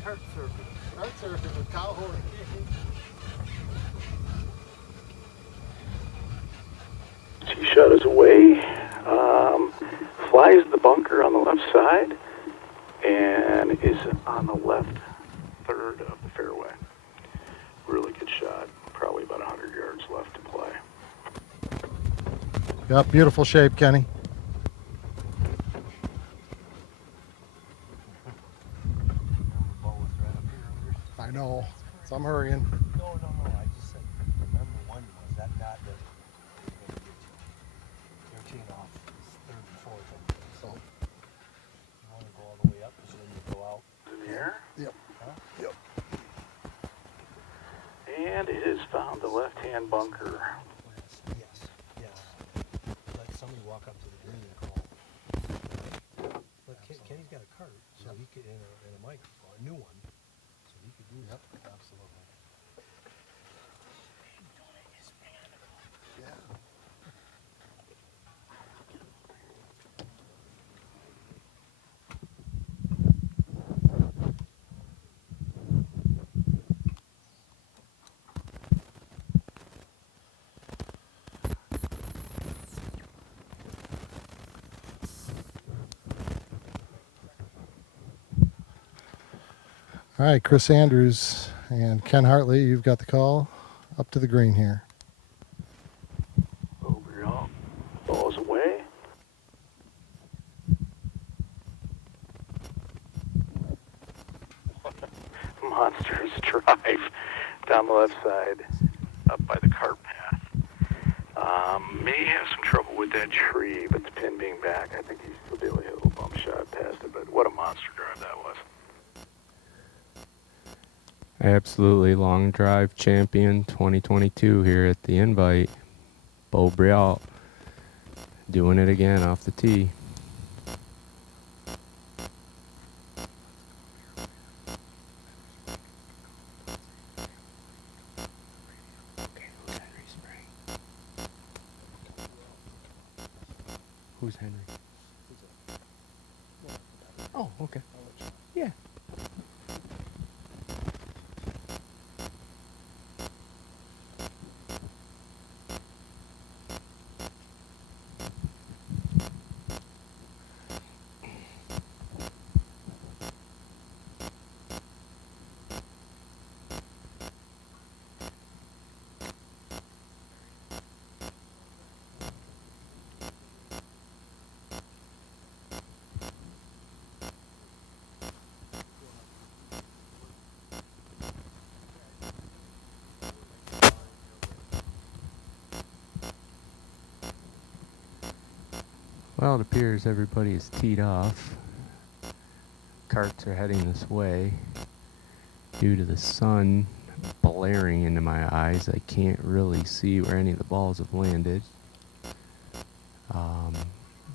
Start surfing with Kyle Horton. Tee shot is away. Flies the bunker on the left side and is on the left third of the fairway. Really good shot. Probably about 100 yards left to play. Yep, beautiful shape, Kenny. I know. So I'm hurrying. No. I just said, remember one was that guy that you're teeing off is 3rd and 4th. So you want to go all the way up, so then you go out. In the air. Yep. Huh? Yep. And it has found the left-hand bunker. Yes. Let somebody walk up to the green and call. But Kenny's got a cart, so he could, in a microphone, a new one, so he could do that. Absolutely. All right, Chris Andrews and Ken Hartley, you've got the call up to the green here. Overall, ball's away. Monsters drive down the left side, up by the cart path. May have some trouble with that tree, but the pin being back, I think he's still be able to hit a little bump shot past it. But what a monster drive that was! Absolutely, long drive champion 2022 here at the Invite. Beau Brialt doing it again off the tee. Who's Henry? Oh, okay. Yeah. Well, it appears everybody is teed off. Carts are heading this way. Due to the sun blaring into my eyes, I can't really see where any of the balls have landed.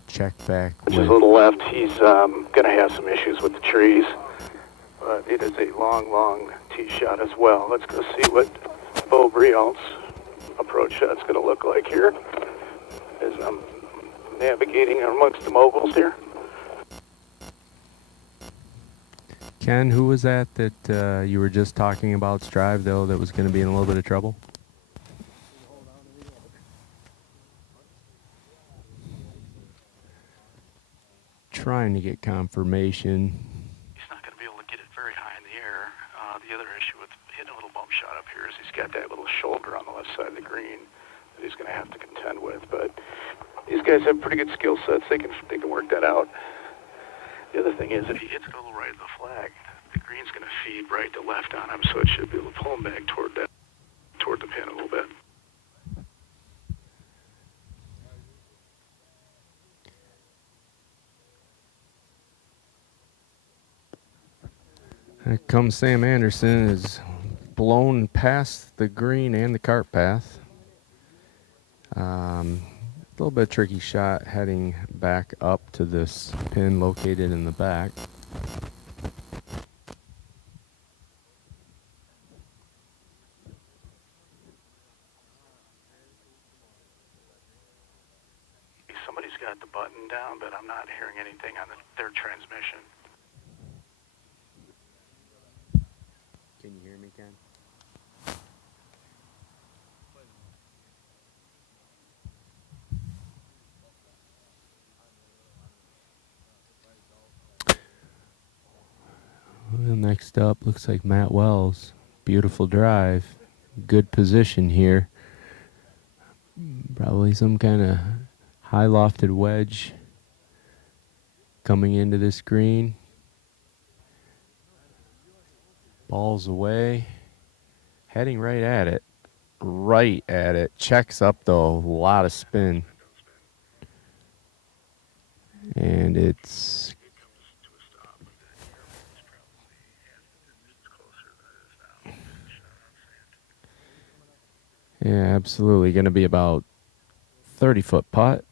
Check back Just with... a little left. He's going to have some issues with the trees. But it is a long tee shot as well. Let's go see what Beau Brialt's approach shot's going to look like here as I'm navigating amongst the moguls here. Ken, who was that you were just talking about's drive, though, that was going to be in a little bit of trouble? Trying to get confirmation. He's not going to be able to get it very high in the air. The other issue with hitting a little bump shot up here is he's got that little shoulder on the left side of the green that he's going to have to contend with. But these guys have pretty good skill sets. They can work that out. The other thing is, if he hits it a little right of the flag, the green's going to feed right to left on him, so it should be able to pull him back toward the pin a little bit. Here comes Sam Anderson, is blown past the green and the cart path. A little bit tricky shot heading back up to this pin located in the back. Somebody's got the button down, but I'm not hearing anything on their transmission. Can you hear me, Ken? Well, next up, looks like Matt Wells. Beautiful drive. Good position here. Probably some kind of high lofted wedge coming into this green. Ball's away. Heading right at it. Right at it. Checks up, though. A lot of spin. And it's... Yeah, absolutely. Going to be about 30-foot putt.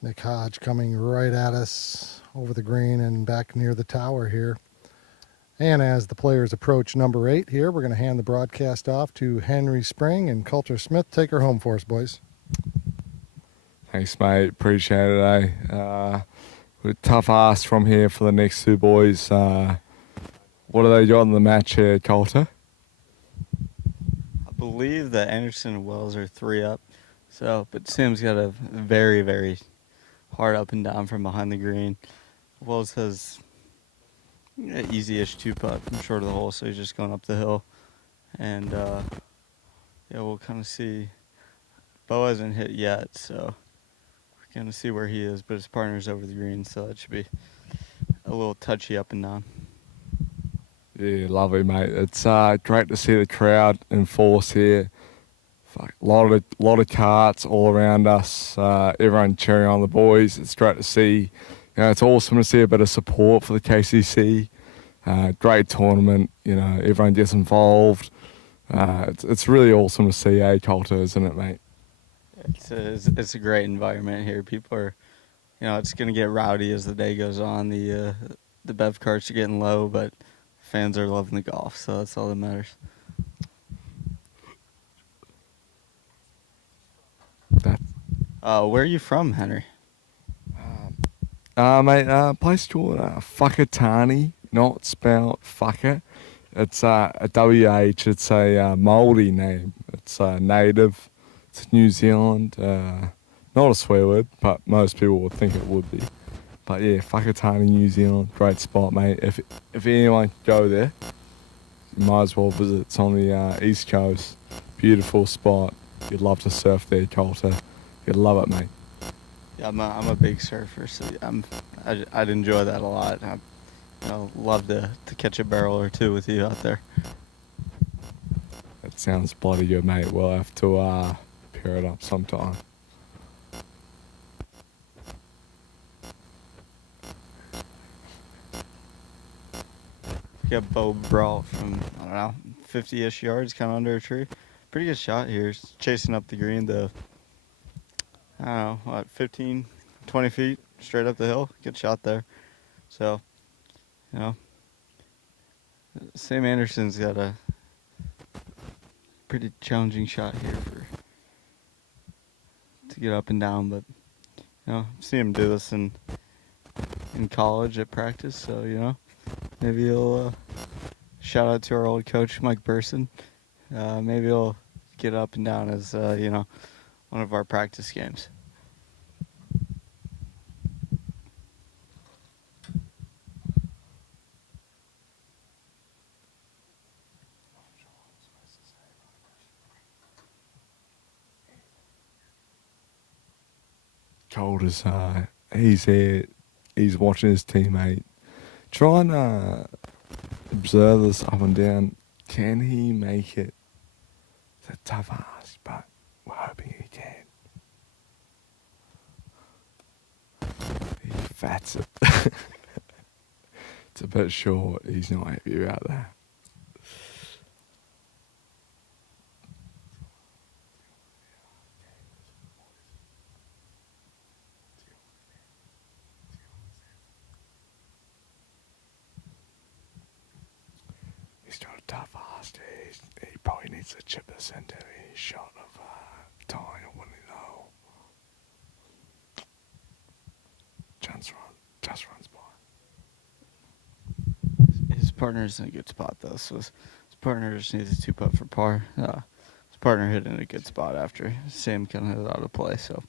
Nick Hodge coming right at us over the green and back near the tower here. And as the players approach number 8 here, we're going to hand the broadcast off to Henry Spring and Coulter Smith. Take her home for us, boys. Thanks, mate. Appreciate it, We're tough ask from here for the next two boys. What do they got in the match here, Coulter? I believe that Anderson and Wells are 3 up. So, but Sim's got a very, very hard up and down from behind the green. Wells has an easy-ish 2-putt from short of the hole, so he's just going up the hill. And, yeah, we'll kind of see. Bo hasn't hit yet, so we're going to see where he is, but his partner's over the green, so that should be a little touchy up and down. Yeah, lovely, mate. It's great to see the crowd in force here. A lot of carts all around us. Everyone cheering on the boys. It's great to see. It's awesome to see a bit of support for the KCC. Great tournament. Everyone gets involved. It's really awesome to see, Coulter, isn't it, mate? It's a great environment here. People are, it's going to get rowdy as the day goes on. The bev carts are getting low, but fans are loving the golf, so that's all that matters. Where are you from, Henry? Mate, place called Whakatane, not spelled fucker. It's a WH, it's a Māori name. It's native to New Zealand. Not a swear word, but most people would think it would be. But yeah, Whakatane, New Zealand, great spot, mate. If anyone can go there, you might as well visit. It's on the East Coast. Beautiful spot. You'd love to surf there, Coulter. You'd love it, mate. Yeah, I'm a big surfer, so I'd enjoy that a lot. I'd love to catch a barrel or two with you out there. That sounds bloody good, mate. We'll have to pair it up sometime. You got Bo brought from, 50-ish yards, kind of under a tree. pretty good shot here. It's chasing up the green to, I don't know, what, 15, 20 feet straight up the hill. Good shot there. So, you know, Sam Anderson's got a pretty challenging shot here to get up and down, but you know, I've seen him do this in college at practice, so you know, maybe he'll shout out to our old coach Mike Burson. Maybe he'll get up and down as you know, one of our practice games. Cold as he's here, he's watching his teammate, trying to observe this up and down. Can he make it? It's a tough ask, but we're hoping he can. He fats it. It's a bit short. He's not happy about that. He's got a tough ass. He probably needs to chip this into his shot of tying or winning the hole. Just runs by. His partner's in a good spot though, so his partner just needs a 2-putt for par. His partner hit in a good spot after Sam kind of hit out of play, so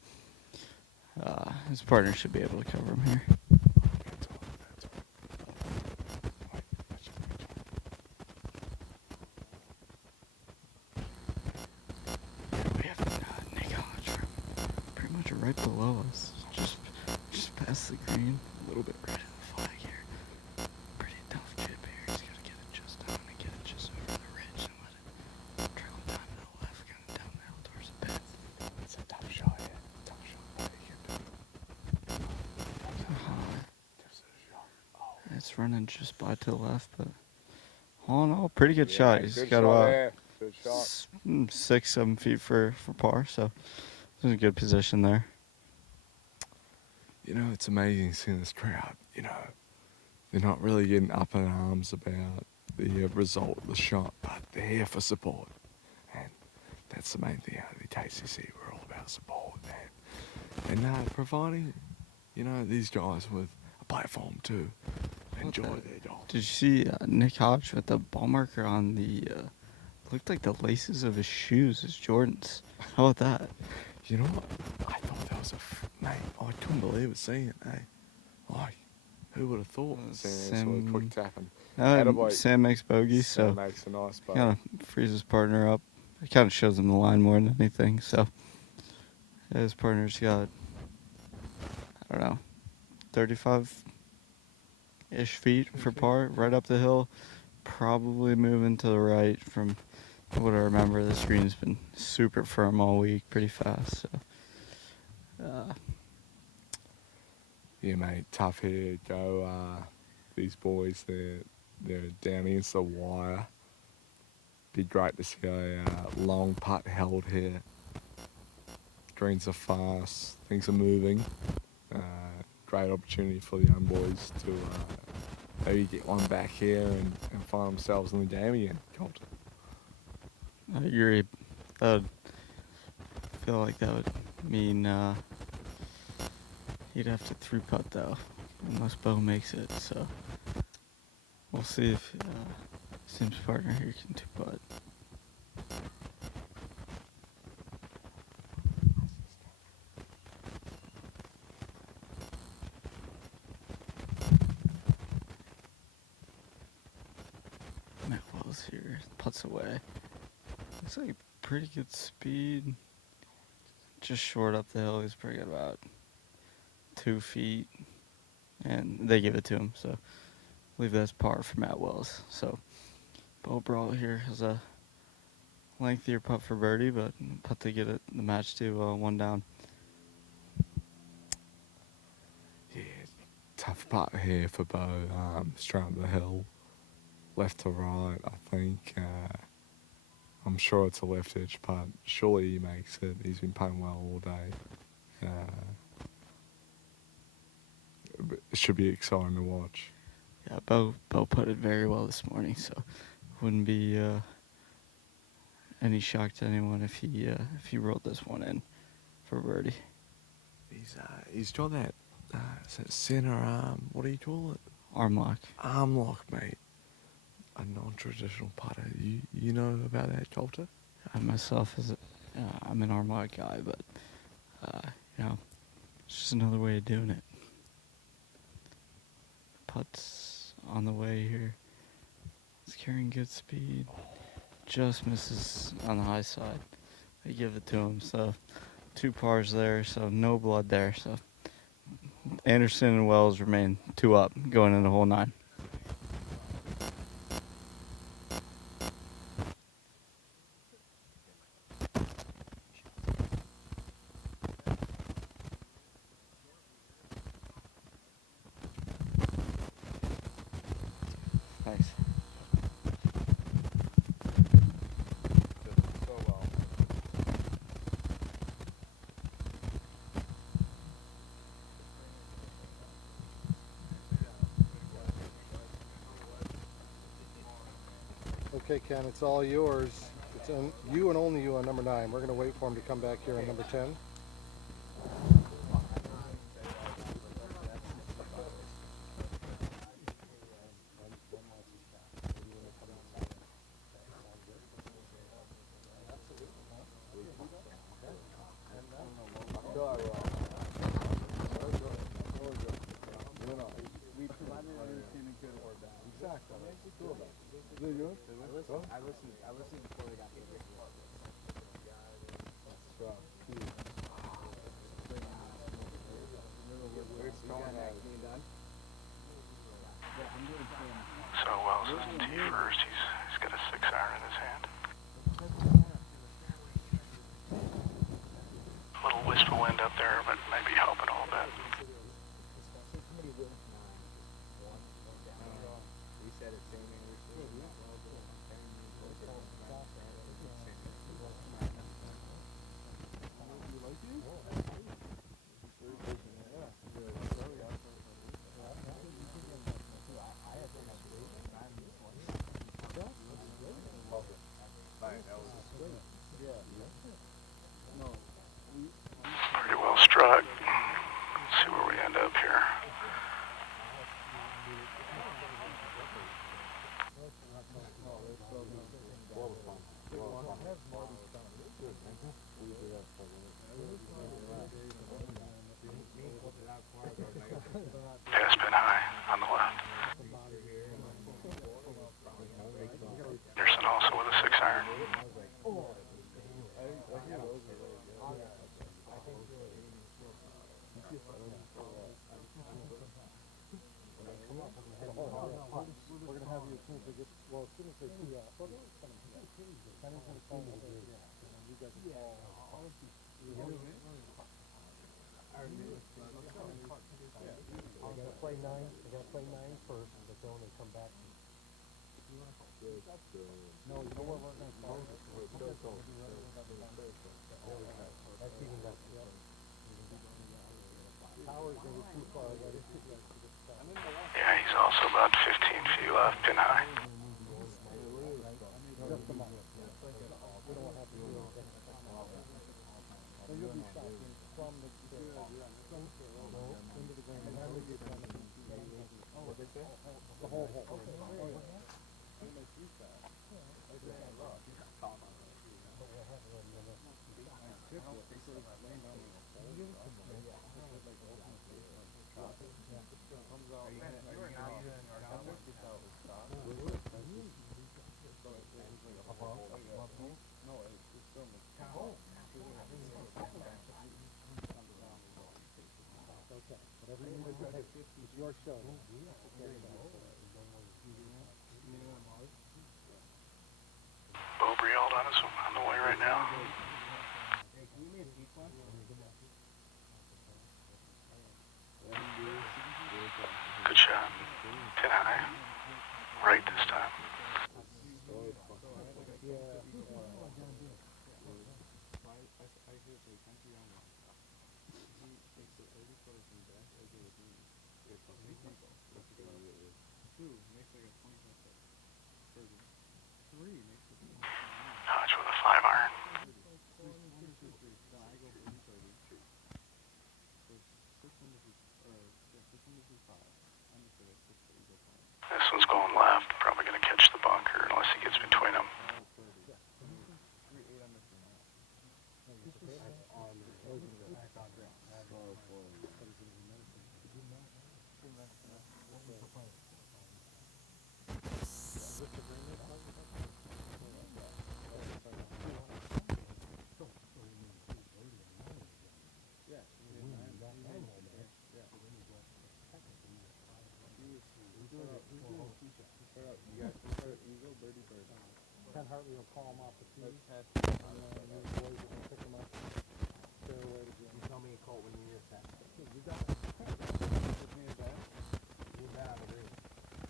his partner should be able to cover him here. We have Nick Hodge pretty much right below us, just past the green, a little bit right of the flag here. Pretty tough chip here. He's got to get it just down and get it just over the ridge and let it trail down to the left, kind of down there towards the pit. It's a tough shot, yeah. Tough shot. It's running just by to the left, but all in all, pretty good shot. He's got about 6-7 feet for par, so he's in a good position there. You know, it's amazing seeing this crowd. You know, they're not really getting up in arms about the result of the shot, but they're here for support. And that's the main thing out of the KCC. We're all about support, man. And providing, you know, these guys with a platform to enjoy their golf. Did you see Nick Hodge with the ball marker on the, looked like the laces of his shoes, his Jordans. How about that? You know what? I thought that was mate, I couldn't believe it seeing it, eh? Like, who would have thought? Sam, quick tapping. Sam makes bogey, so makes a nice bogey. Kind of frees his partner up. It kind of shows him the line more than anything, so yeah, his partner's got, I don't know, 35-ish feet for par, right up the hill. Probably moving to the right from what I remember. The screen's been super firm all week, pretty fast. So, yeah, mate, tough here. Go, these boys, they're down against the wire. Be great to see a long putt held here. Greens are fast, things are moving. Great opportunity for the young boys to maybe get one back here and find themselves in the game again. Colton. I agree. I feel like that would mean he'd have to 3-putt though, unless Bo makes it. So we'll see if Sim's partner here can 2-putt. Matt Wells here, putts away. Looks like pretty good speed. Just short up the hill. He's probably got about 2 feet. And they give it to him, so I believe that's par for Matt Wells. So Bo Brawl here has a lengthier putt for birdie, but putt to get it the match to 1 down. Yeah, tough putt here for Bo. Straight up the hill, left to right. I think I'm sure it's a left edge putt. Surely he makes it. He's been putting well all day. It should be exciting to watch. Yeah, Bo putted very well this morning, so wouldn't be any shock to anyone if he rolled this one in for birdie. He's got that center arm. What do you call it? Arm lock. Arm lock, mate. A non-traditional putter. You know about that, Coulter? I myself I'm an arm lock guy, but it's just another way of doing it. Putt's on the way here. It's carrying good speed. Just misses on the high side. They give it to him, so 2 pars there, so no blood there. So Anderson and Wells remain 2 up going into hole 9. Thanks. Okay, Ken, it's all yours. It's you and only you on number 9. We're going to wait for him to come back here on number 10. I listened before they got here. So Wells is in tee first. He's got a 6-iron in his hand. A little wisp of wind up there, but maybe helping a little bit. Pretty well struck. Let's see where we end up here. Yeah, spin high on the left. Anderson also with a 6-iron. We're going to have you as soon as they get, well, as soon as they see us. Depending on the phone will do. You guys I gotta play 9. I gotta play 9 first, but then when they come back. No, you know where we're gonna start? That's even better. Power's gonna be too far. Yeah, he's also about 15 feet left, pin high. Just a moment. We don't have to do anything. So you'll be shot from the into the ground. The whole hole. Whatever you need to do, it's your show. Bo Briald on the way right now. Good shot. Pin high. Right this time. Hodge with a 5-iron. This one's going left. Probably going to catch the bunker unless he gets between them. Ken Hartley will call him off the tee, and then you boys are going to pick him up fairway to green. You tell me, Colt, when you miss that. You got it. You got it.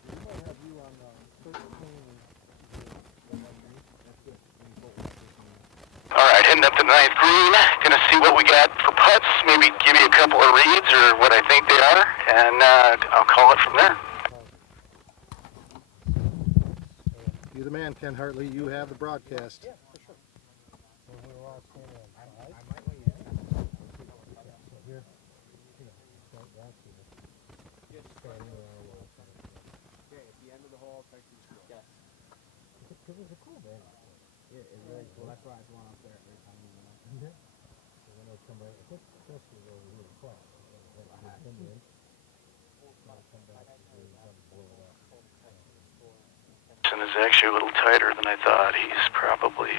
We might have you on 13. All right, heading up the 9th green. Going to see what we got for putts. Maybe give you a couple of reads or what I think they are, and I'll call it from there. You're the man, Ken Hartley. You have the broadcast. Yeah, for sure. So we're all standing on five. I might win you. So here, start back here. Standing around one side. Okay, at the end of the hole, text you. Yes. It was a cool band. Yeah, it's very cool. That's why I just went up there every time, you know. Yeah. So then I come right, I think this was over here to cross. Come in. I'll come back to here and try to blow it up. And is actually a little tighter than I thought. He's probably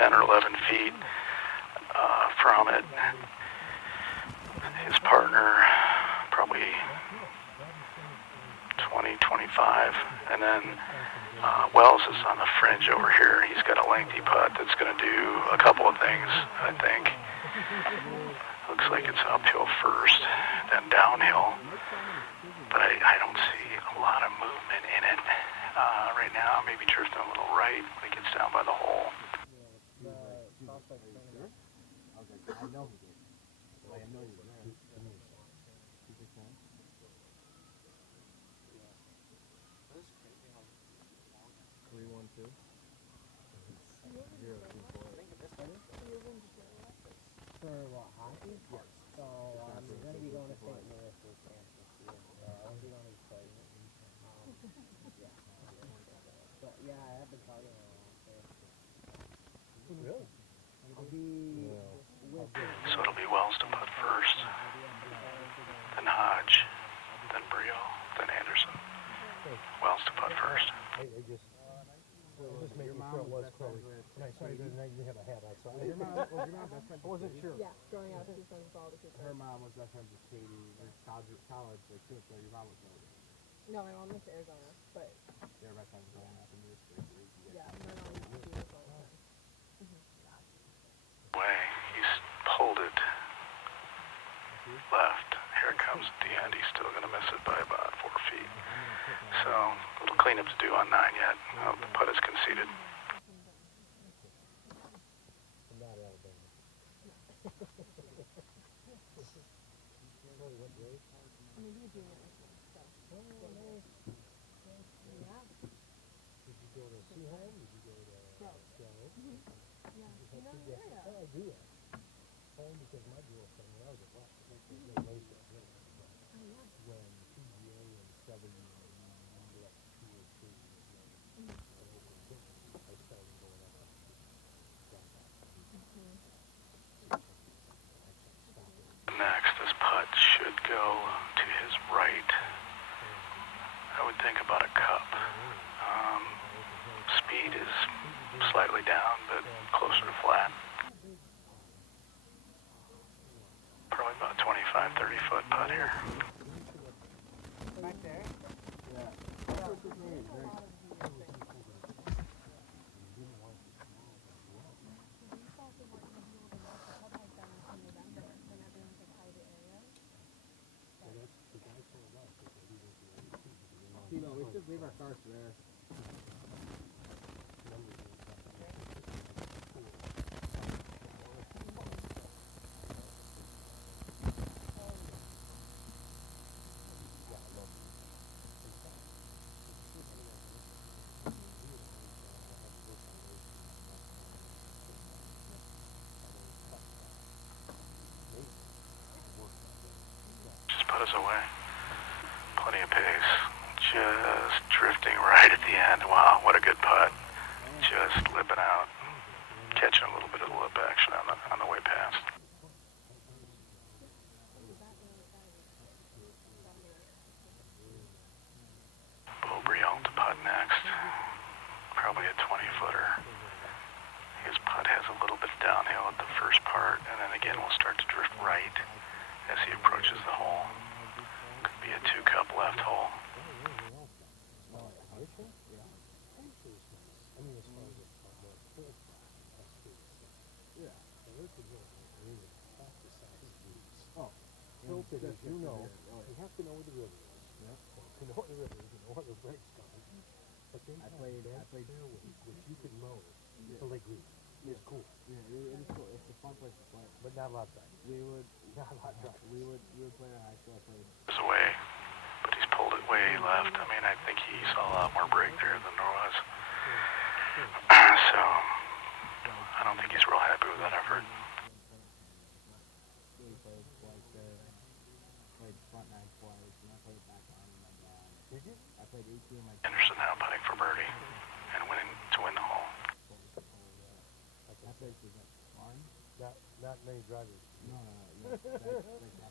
10 or 11 feet from it. His partner probably 20, 25. And then Wells is on the fringe over here. He's got a lengthy putt that's going to do a couple of things, I think. Looks like it's uphill first, then downhill. But I don't see a lot of movement in it. Right now, maybe drifting a little right when it gets down by the hole. I know he did. I know you were there. 3-1-2. 0-2-4. For what, hockey? Yes. So, I'm going to be going to St. Louis this year. I'll be going to the play. Yeah. But, yeah, I have been talking a lot there. Really? I'll be with So it'll be Wells to putt first, then Hodge, then Brio, then Anderson. Wells to putt first. I just made me feel Wes Crowley. And I saw you the night you had a hat. I saw it. Was your mom best friend? I wasn't sure. Yeah, growing up, she was friends with all the kids. Her mom was best friends with Katie. Or college, like, too. So your mom was older. No, my mom went to Arizona, but They were best friends growing up in this space. yeah, my mom used to be with all the time. Way, he's pulled it left. Here it comes at the end. He's still going to miss it by about 4 feet. So, a little cleanup to do on 9 yet. The putt is conceded. I'm not Alabama. Maybe a junior or something. So, yeah. Did you go to Seaholm? Did you go to Grove. Grove? Yeah. You know the area. Oh, I do that. Home because my girlfriend, when I was at Western, they raced at Grove. Oh, yeah. When PGA and 7 left 2 or 3 I started going up on Next, this putt should go to his right. I would think about a cup. Speed is slightly down, but closer to flat. Probably about 25, 30 foot putt here. Back there? Yeah. You know, we should leave our cars there. putt us away. Plenty of pace. Just drifting right at the end. Wow, what a good putt. Just lipping out. Catching a little bit of the lip action on the way past. Beau Brion to putt next. Probably a 20-footer. His putt has a little bit of downhill at the first part, and then again will start to drift right as he approaches the hole. Could be a 2-cup left hole. Tilted, as you know, you have to know where the river is. Yeah. To know where the river is, you know where the break's coming. Okay. I played fairways, which you could mow till they green. It's cool. Yeah, it is cool. It's a fun place to play. But not a lot of time. We would play a high school. It's away, but he's pulled it way left. I mean, I think he saw a lot more break there than there was. So, I don't think he's real happy with that effort. Anderson now putting for birdie and winning to win the hole. Not many drivers. No. That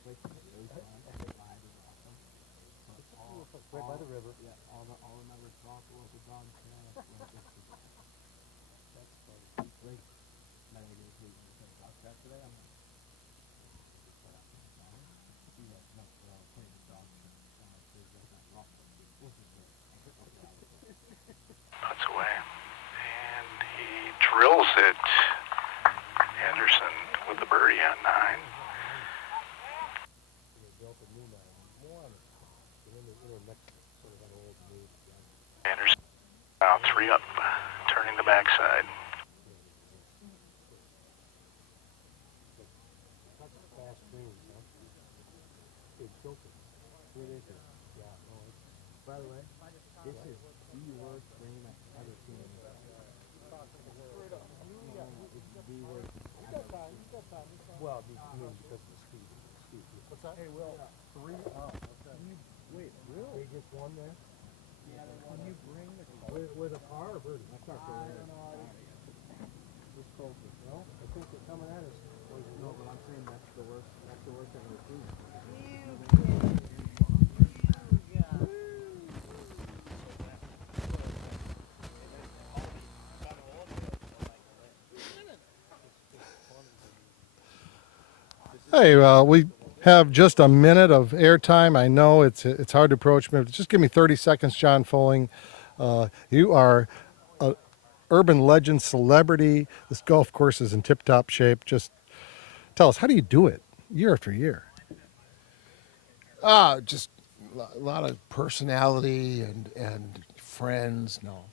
place is really fun. The vibe is awesome. Right by the river. Yeah, all the members talk, local dogs. That's funny. Great. Now I get to play dog trap today. I'm like, playing the dog trap. Puts away. And he drills it. Anderson with the birdie on 9. Anderson now 3 up, turning the backside. Fast greens, huh? It's tilted. It is. Yeah, no, it's... By the way, this is the worst green I've ever seen. It's the worst. Well, I mean, because of the speed. What's that? Hey, Will, 3 up. Wait, really? Biggest one there? Yeah, can you bring the car? With a par or birdie? That's not good. I don't know. Who's closest? No, I think they're coming at us. No, but I'm saying that's the worst. That's the worst I've ever seen. Hey, we have just a minute of airtime. I know it's hard to approach me. Just give me 30 seconds, John Folling. You are an urban legend, celebrity. This golf course is in tip-top shape. Just tell us, how do you do it year after year? Just a lot of personality and friends. No,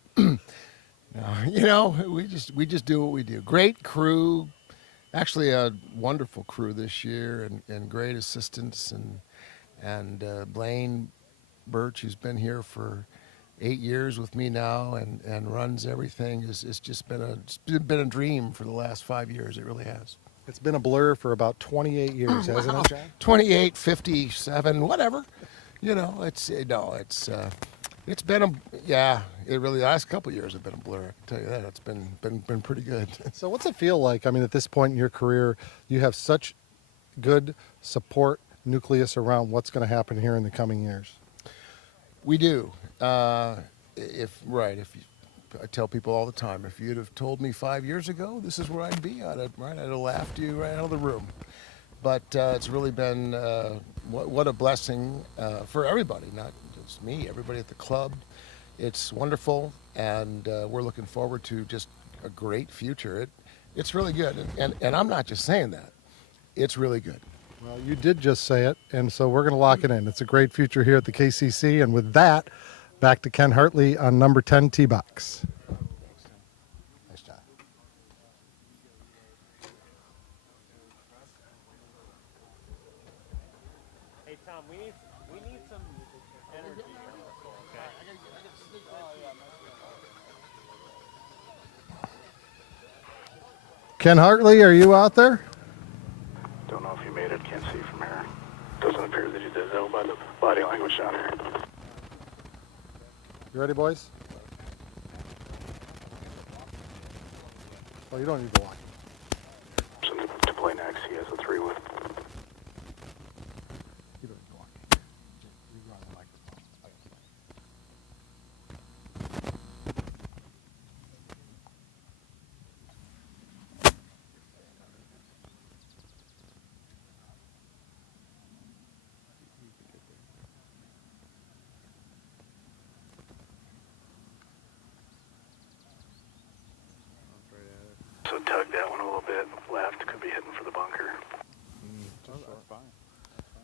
we just do what we do. Great crew. Actually, a wonderful crew this year, and great assistants, and Blaine Birch, who's been here for 8 years with me now, and runs everything. It's just been a dream for the last 5 years. It really has. It's been a blur for about 28 years, hasn't it, John? 28, 57, whatever. It's been it really, the last couple of years have been a blur. I can tell you that. It's been pretty good. So what's it feel like? I mean, at this point in your career, you have such good support nucleus around what's going to happen here in the coming years. We do. I tell people all the time, if you'd have told me 5 years ago, this is where I'd be, I'd have laughed you right out of the room. But it's really been what a blessing for everybody, not just me, everybody at the club. It's wonderful, and we're looking forward to just a great future. It's really good, and I'm not just saying that. It's really good. Well, you did just say it, and so we're going to lock it in. It's a great future here at the KCC, and with that, back to Ken Hartley on number 10 tee box. Nice job. Hey Tom, we need some energy. Ken Hartley, are you out there? Don't know if you made it. Can't see from here. Doesn't appears that he does know by the body language down here. You ready, boys? Oh, you don't need to walk. So to play next, he has a 3-wood. You don't need to walk. You go on the microphone. So tug that one a little bit left, could be hitting for the bunker. That's fine.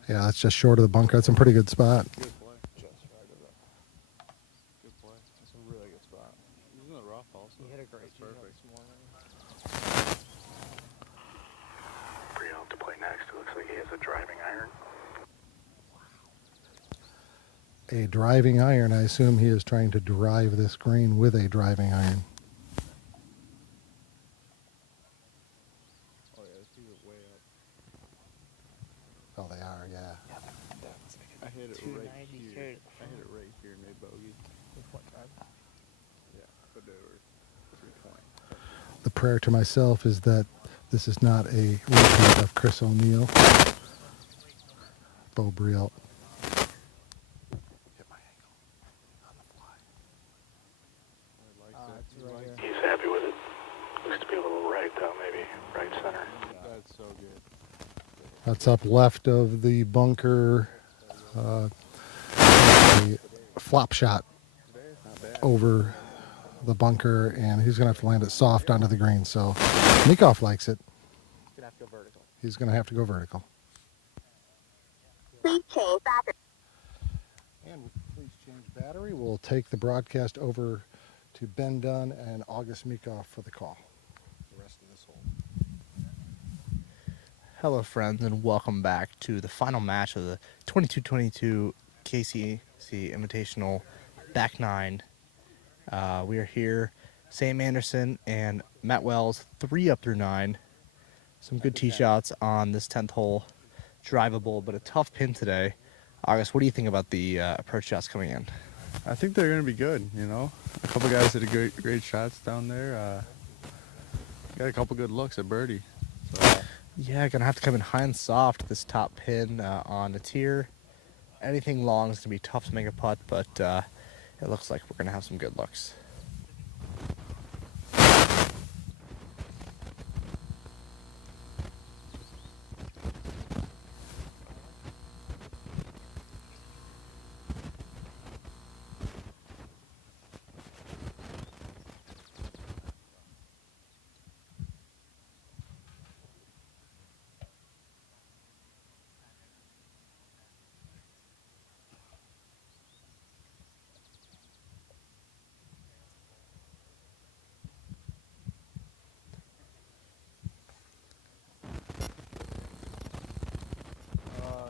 Yeah, that's just short of the bunker. That's a pretty good spot. Good play. Just right of it. Good play. That's a really good spot. He's in the rough also. You hit a great That's perfect. this morning. Brielle to play next. It looks like he has a driving iron. A driving iron. I assume he is trying to drive this green with a driving iron. Oh yeah, these are way up. Oh, they are, yeah. I hit it right 290 here. carried it I hit it right here and made bogey. With what drive? Yeah, but they were 320. The prayer to myself is that this is not a repeat of Chris O'Neill. Bo Brielle. Hit my ankle on the fly. He's happy with it. Looks to be a little right though, maybe right center. That's so good. That's up left of the bunker. A flop shot over the bunker, and he's going to have to land it soft onto the green. So Mikoff likes it. He's gonna have to go vertical. He's going to have to go vertical. Please change battery. And with please change battery, we'll take the broadcast over to Ben Dunn and August Mikoff for the call. The rest of this hole. Hello, friends, and welcome back to the final match of the 22-22 KCC Invitational Back 9. We are here, Sam Anderson and Matt Wells, 3 up through 9. Some good tee shots on this 10th hole. Drivable, but a tough pin today. August, what do you think about the approach shots coming in? I think they're going to be good, you know. A couple guys did great shots down there. Got a couple good looks at birdie. So. Yeah, gonna have to come in high and soft this top pin on the tier. Anything long is gonna be tough to make a putt, but it looks like we're gonna have some good looks.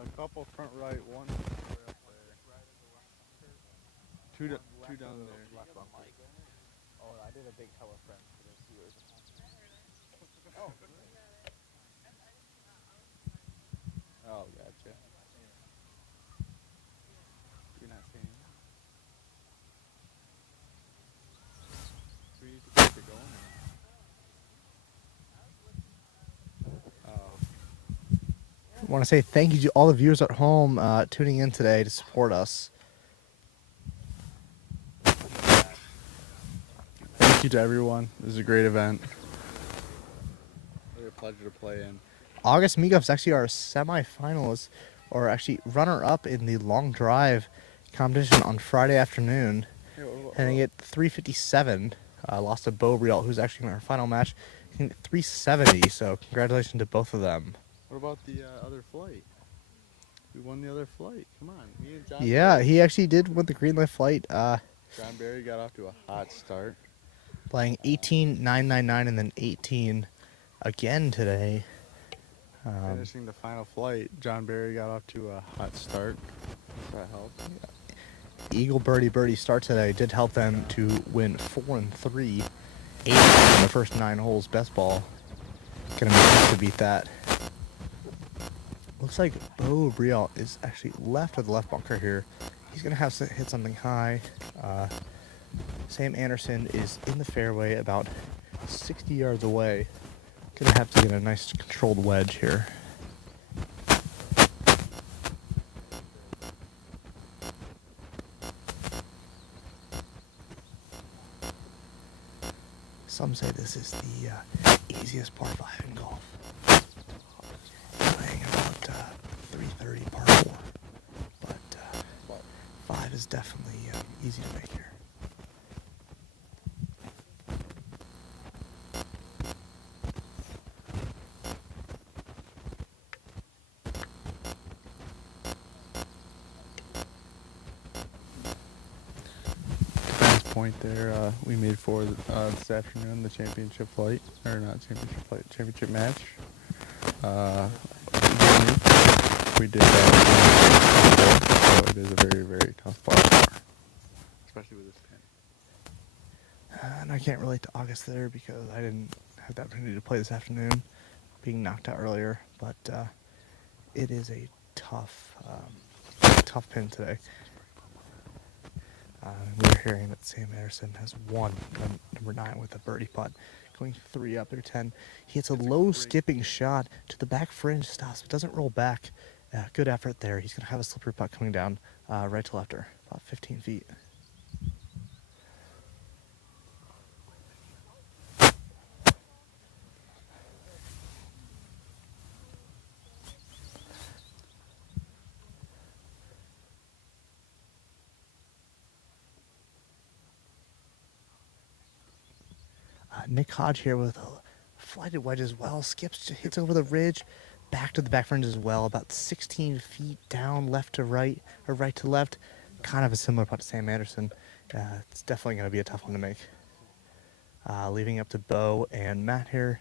A couple front right, one way up there. Two down there. Left on Mike. Oh, I did a big hello friend. Oh, gotcha. You're not seeing it. So you just keep it going. I want to say thank you to all the viewers at home tuning in today to support us. Thank you to everyone. This is a great event. Really a pleasure to play in. August Mikoff is actually our semifinalist, or actually runner-up in the long drive competition on Friday afternoon. Hitting at 357. Lost to Bo Brielle, who's actually in our final match, hitting 370. So congratulations to both of them. What about the other flight? We won the other flight. Come on. Me and John Yeah, Barry. he actually did win the green light flight. John Barry got off to a hot start. Playing 18, 999, and then 18 again today. Finishing the final flight, John Barry got off to a hot start. That helped. Eagle birdie start today did help them to win 4 and 3, 8 in the first 9 holes. Best ball. Gonna be tough to beat that. Looks like Bo Brielle is actually left of the left bunker here. He's going to have to hit something high. Sam Anderson is in the fairway about 60 yards away. Going to have to get a nice controlled wedge here. Some say this is the easiest par 5 in golf. Playing about 330 par 4. But 5 is definitely easy to make here. Point there, we made for this afternoon, the championship flight, or not championship flight, championship match. We did that, so it is a very, very tough par, especially with this pin. And I can't relate to August there because I didn't have the opportunity to play this afternoon, being knocked out earlier. But it is a tough pin today. We were hearing that Sam Anderson has won number 9 with a birdie putt, going 3 up or 10. He hits a low skipping shot to the back fringe, stops, but doesn't roll back. Good effort there. He's going to have a slippery putt coming down right to lefter, about 15 feet. Nick Hodge here with a flighted wedge as well. Skips, hits over the ridge, back to the back fringe as well. About 16 feet down, left to right, or right to left. Kind of a similar putt to Sam Anderson. It's definitely going to be a tough one to make. Leaving up to Bo and Matt here,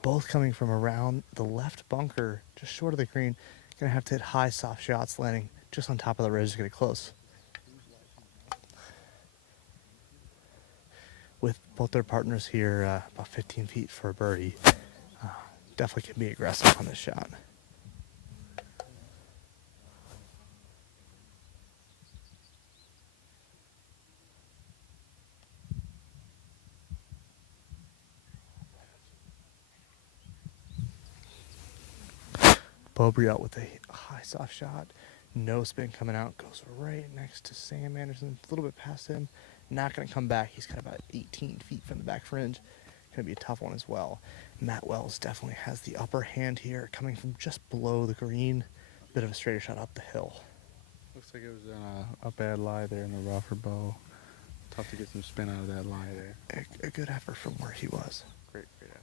both coming from around the left bunker, just short of the green. Going to have to hit high, soft shots, landing just on top of the ridge to get it close. With both their partners here about 15 feet for a birdie, definitely can be aggressive on this shot. Bo Brielle with a high soft shot, no spin coming out, goes right next to Sam Anderson, a little bit past him. Not going to come back. He's got about 18 feet from the back fringe. Going to be a tough one as well. Matt Wells definitely has the upper hand here, coming from just below the green. Bit of a straighter shot up the hill. Looks like it was a bad lie there in the rough for Bo. Tough to get some spin out of that lie there. A good effort from where he was. Great effort.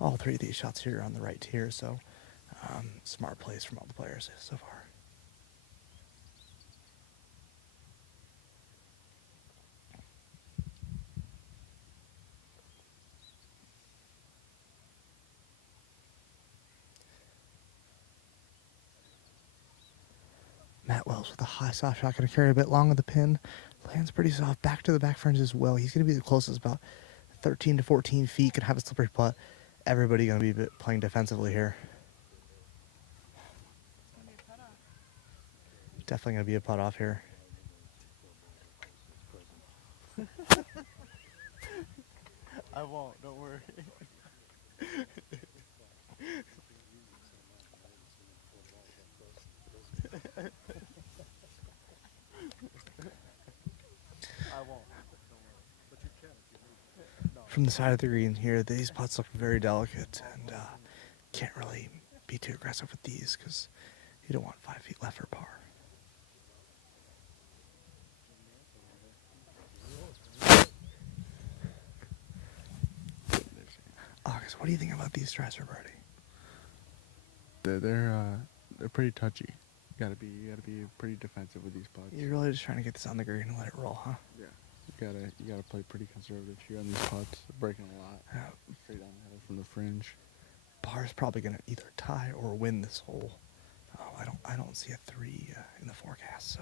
All 3 of these shots here are on the right tier, so smart plays from all the players so far. Matt Wells with a high soft shot, going to carry a bit long of the pin. Lands pretty soft, back to the back fringe as well. He's going to be the closest, about 13 to 14 feet. Could have a slippery putt. Everybody going to be playing defensively here. Definitely going to be a putt off here. I won't, don't worry. From the side of the green here, these putts look very delicate, and can't really be too aggressive with these because you don't want 5 feet left for par. August, what do you think about these tries for birdie? They're pretty touchy. You gotta be pretty defensive with these putts. You're really just trying to get this on the green and let it roll, huh? Yeah. You gotta play pretty conservative here on these putts. They're breaking a lot. Straight down the hill from the fringe. Par's probably gonna either tie or win this hole. I don't see a 3 in the forecast, so.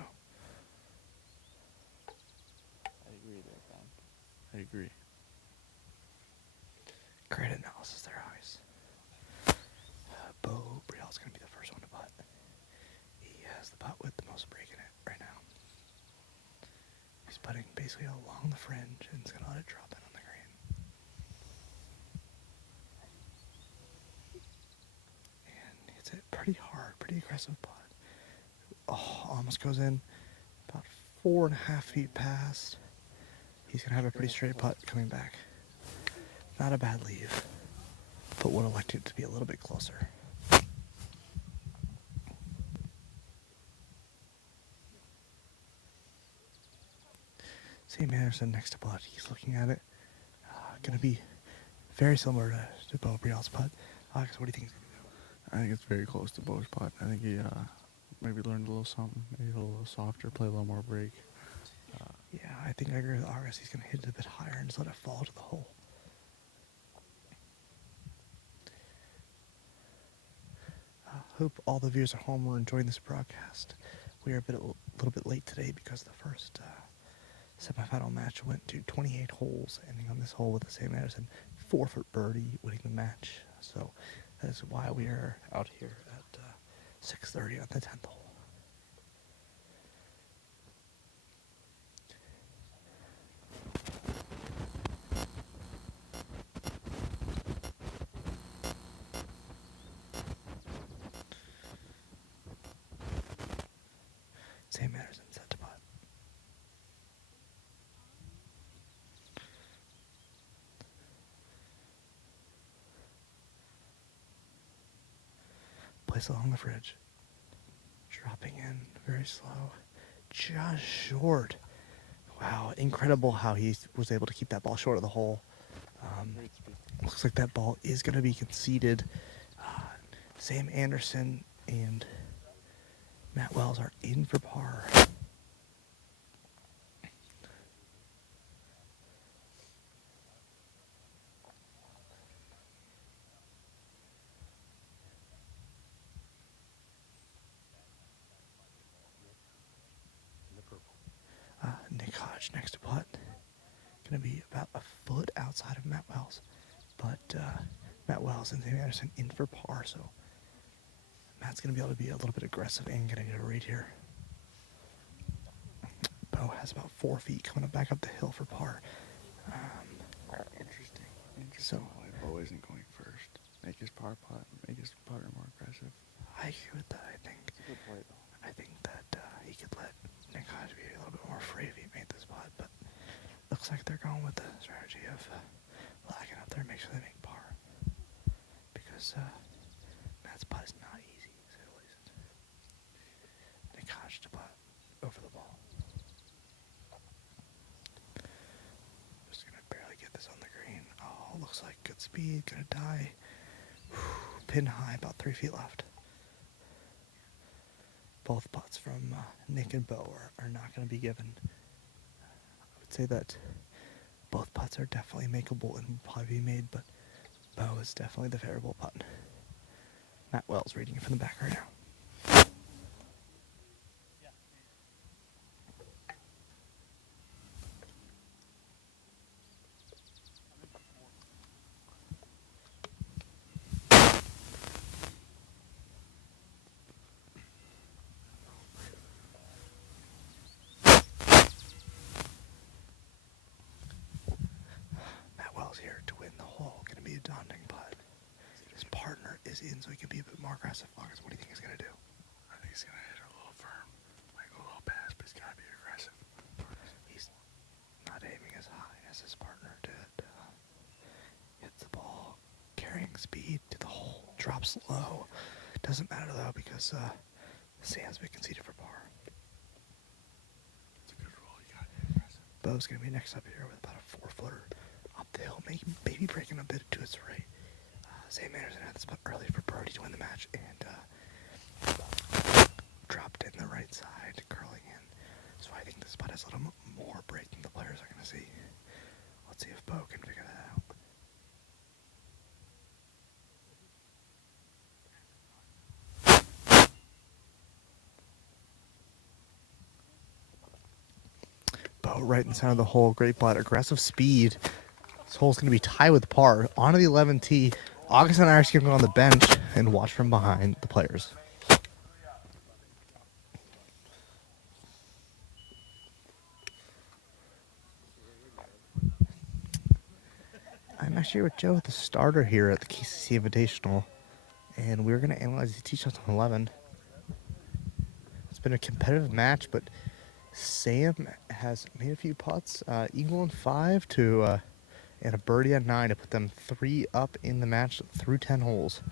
I agree there, Ben. I agree. Great analysis there, August. Bo Brielle Gabriel's going to be the first one to putt. He has the putt with the most break in it right now. He's putting basically along the fringe and he's going to let it drop in on the green. And hits it pretty hard, pretty aggressive putt. Oh, almost goes in about 4.5 feet past. He's going to have a pretty straight putt coming back. Not a bad leave, but would have liked it to be a little bit closer. Sam Anderson next to putt. He's looking at it. Going to be very similar to Bo Brielle's putt. Alex, what do you think he's going to do? I think it's very close to Bo's putt. I think he maybe learned a little something, maybe a little softer, play a little more break. Yeah, I think I agree with August. He's going to hit it a bit higher and just let it fall to the hole. Hope all the viewers at home are enjoying this broadcast. We are a little bit late today because the first semifinal match went to 28 holes, ending on this hole with the Sam Anderson 4-foot birdie winning the match. So that is why we are out here at 6:30 on the 10th hole. Sam Anderson set to putt. Place along the fridge. Dropping in very slow. Just short. Wow, incredible how he was able to keep that ball short of the hole. Looks like that ball is going to be conceded. Sam Anderson and Matt Wells are in for par. Nick Hodge next to putt. Going to be about a foot outside of Matt Wells. But Matt Wells and Sam Anderson in for par, so Matt's going to be able to be a little bit aggressive and getting a read here. Bo has about 4 feet coming back up the hill for par. Interesting. So why Bo isn't going first. Make his par putt, make his putter more aggressive. I agree with that. It's a good play, though. I think that he could let Nick Hodge be a little bit more free if he made this putt, but looks like they're going with the strategy of lagging up there, make sure they make par. Because Matt's putt is not easy, to say the least. Nick Hodge to putt over the ball. Just gonna barely get this on the green. Oh, looks like good speed, gonna die. Pin high, about 3 feet left. Both putts from Nick and Bo are not going to be given. I would say that both putts are definitely makeable and will probably be made, but Bo is definitely the favorable putt. Matt Wells reading it from the back right now. Here to win the hole. Going to be a daunting putt. His partner is in, so he can be a bit more aggressive. August, what do you think he's going to do? I think he's going to hit it a little firm, like a little pass, but he's got to be aggressive. He's not aiming as high as his partner did. Hits the ball, carrying speed to the hole, drops low. Doesn't matter though because Sam's been conceded for par. It's a good roll. You got to be aggressive. Bo's going to be next up here with about a 4-footer. Up the hill, maybe breaking a bit to its right. Sam Anderson had this putt early for birdie to win the match and dropped in the right side, curling in. So I think this putt has a little more break than the players are going to see. Let's see if Bo can figure that out. Bo right in the center of the hole, great putt, aggressive speed. This hole's going to be tied with par. On to the 11th tee. August and I are going to go on the bench and watch from behind the players. I'm actually here with Joe, the starter here at the KCC Invitational, and we're going to analyze the tee shots on 11. It's been a competitive match, but Sam has made a few putts, eagle on 5 to and a birdie on 9 to put them 3 up in the match through 10 holes.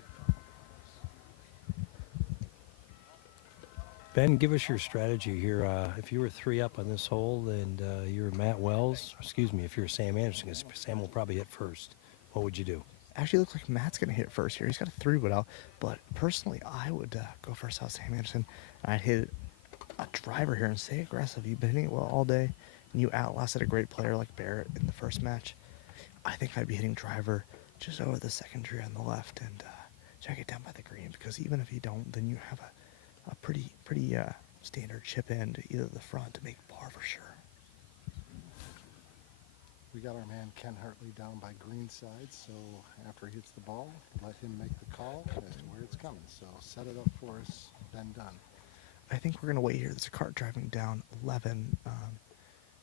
Ben, give us your strategy here. If you were 3 up on this hole and you're Matt Wells, if you're Sam Anderson, 'cause Sam will probably hit first, what would you do? Actually, looks like Matt's going to hit first here. He's got a 3-wood out, but personally, I would go first out Sam Anderson. I'd hit a driver here and stay aggressive. You've been hitting it well all day, and you outlasted a great player like Barrett in the first match. I think I'd be hitting driver just over the second tree on the left and check it down by the green, because even if you don't, then you have a pretty standard chip in to either the front to make par for sure. We got our man Ken Hartley down by green side, so after he hits the ball, let him make the call as to where it's coming. So set it up for us, then done. I think we're going to wait here. There's a cart driving down 11,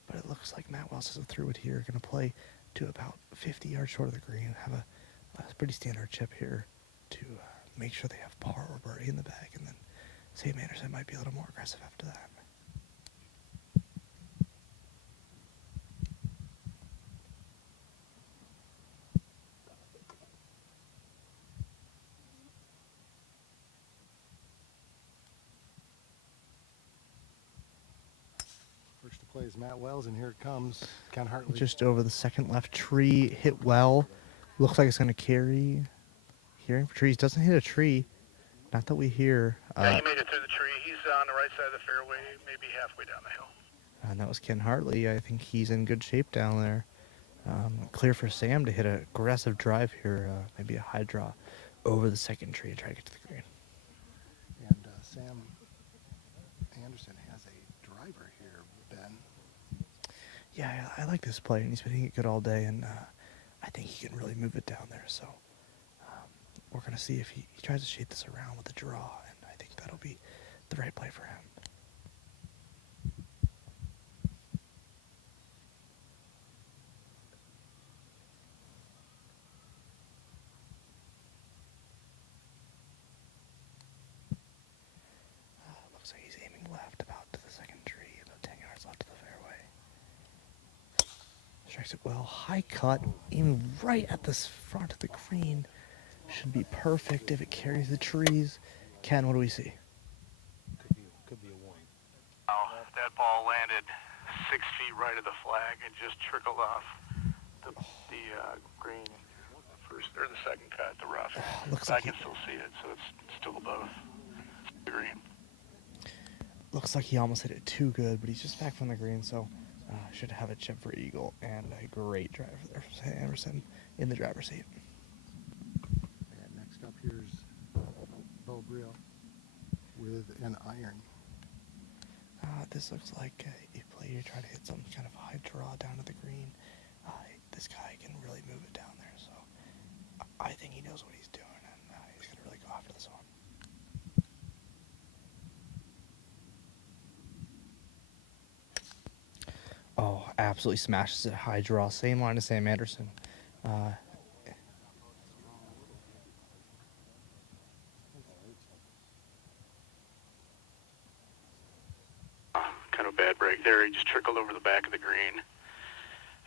but it looks like Matt Wells has a 3-wood here. Going to play to about 50 yards short of the green. Have a pretty standard chip here to make sure they have par or birdie in the bag, and then Sam Anderson might be a little more aggressive after that. First to play is Matt Wells, and here it comes Ken Hartley. Just over the second left tree, hit well. Looks like it's going to carry. Hearing for trees. Doesn't hit a tree. Not that we hear. Yeah, he made it through the tree. He's on the right side of the fairway, maybe halfway down the hill. And that was Ken Hartley. I think he's in good shape down there. Clear for Sam to hit an aggressive drive here. Maybe a high draw over the second tree and try to get to the green. And Sam Anderson has a driver here, Ben. Yeah, I like this play, and he's been hitting it good all day, and I think he can really move it down there. So we're going to see if he tries to shade this around with a draw, and I think that'll be the right play for him. Looks like he's aiming left about to the second tree, about 10 yards left to the fairway. Strikes it well. High cut, aiming right at the front of the green. Should be perfect if it carries the trees. Ken, what do we see? Could be a 1. Oh, that ball landed 6 feet right of the flag and just trickled off the green. First or the second cut, the rough. Looks I like can still see it, so it's still above the green. Looks like he almost hit it too good, but he's just back from the green, so should have a chip for eagle and a great drive there for Sam Anderson in the driver's seat. And next up here's Bo Brill with an iron. This looks like a play you're trying to hit some kind of high draw down to the green. This guy can really move it down there, so I think he knows what he's doing, and he's going to really go after this one. Oh, absolutely smashes it. High draw. Same line as Sam Anderson. Kind of a bad break there. He just trickled over the back of the green.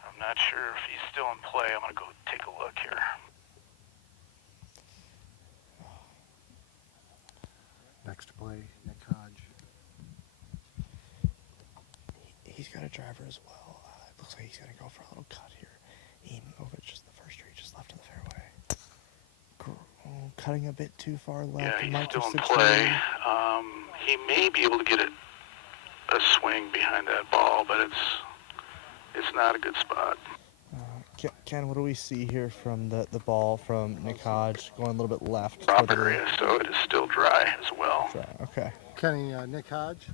I'm not sure if he's still in play. I'm going to go take a look here. Next to play, Nick Hodge. He's got a driver as well. It looks like he's going to go for a little cut here. Aiming over just the first tree, just left of the fairway. Cutting a bit too far left. Yeah, he's Might still just in sit play. straight. He may be able to get a swing behind that ball, but it's not a good spot. Ken, what do we see here from the ball from Nick Hodge going a little bit left? Drop area, so it is still dry as well. Dry, okay. Kenny, Nick Hodge.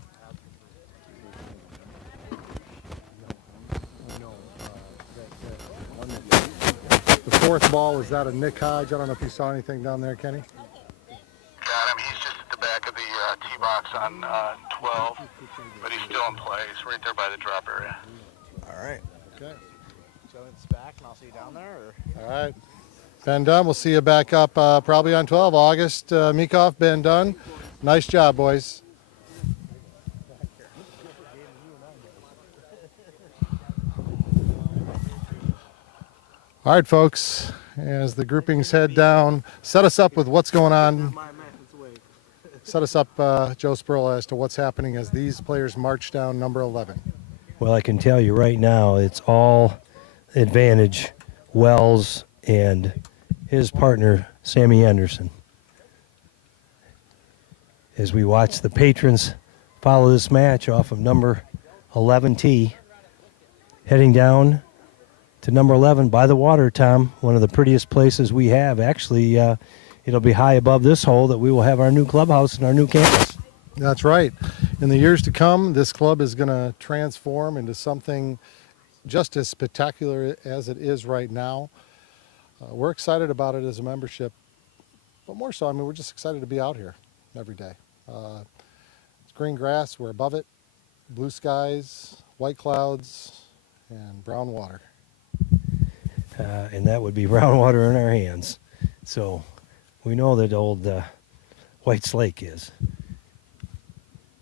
The fourth ball, was that a Nick Hodge? I don't know if you saw anything down there, Kenny. on 12, but he's still in play. He's right there by the drop area. All right. Okay. So it's back, and I'll see you down there. Or? All right. Ben Dunn, we'll see you back up probably on 12. August Meekoff, Ben Dunn. Nice job, boys. All right, folks, as the groupings head down, set us up with what's going on. Set us up, Joe Spurl, as to what's happening as these players march down number 11. Well, I can tell you right now, it's all advantage Wells and his partner, Sammy Anderson. As we watch the patrons follow this match off of number 11T, heading down to number 11 by the water, Tom, one of the prettiest places we have. Actually, it'll be high above this hole that we will have our new clubhouse and our new campus. That's right. In the years to come, this club is going to transform into something just as spectacular as it is right now. We're excited about it as a membership, but more so, I mean, we're just excited to be out here every day. It's green grass, we're above it, blue skies, white clouds, and brown water. And that would be brown water in our hands. So we know that old White's Lake is.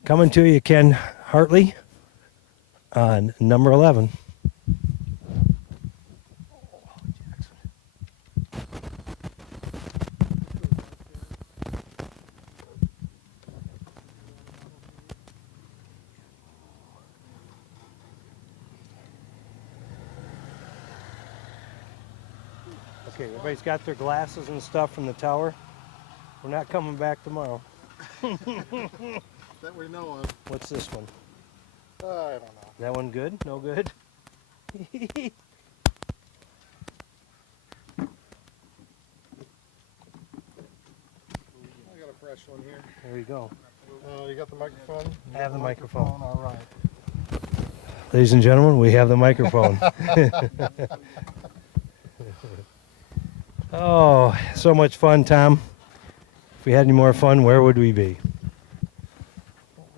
Coming to you, Ken Hartley on number 11. Okay, everybody's got their glasses and stuff from the tower. We're not coming back tomorrow. That we know of. What's this one? I don't know. That one good? No good? I got a fresh one here. There you go. You got the microphone? I have the microphone. All right. Ladies and gentlemen, we have the microphone. Oh, so much fun, Tom. If we had any more fun, where would we be?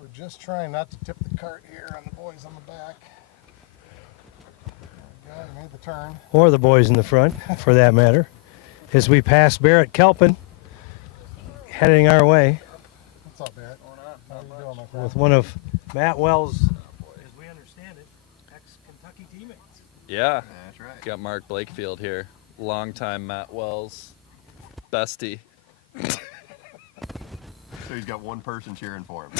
We're just trying not to tip the cart here on the boys on the back. There we go, you made the turn. Or the boys in the front, for that matter. As we pass Barrett Kelpin, heading our way. What's up, Barrett? How you doing, my friend? With one of Matt Wells', as we understand it, ex-Kentucky teammates. Yeah. That's right. Got Mark Blakefield here. Longtime Matt Wells bestie. So he's got one person cheering for him.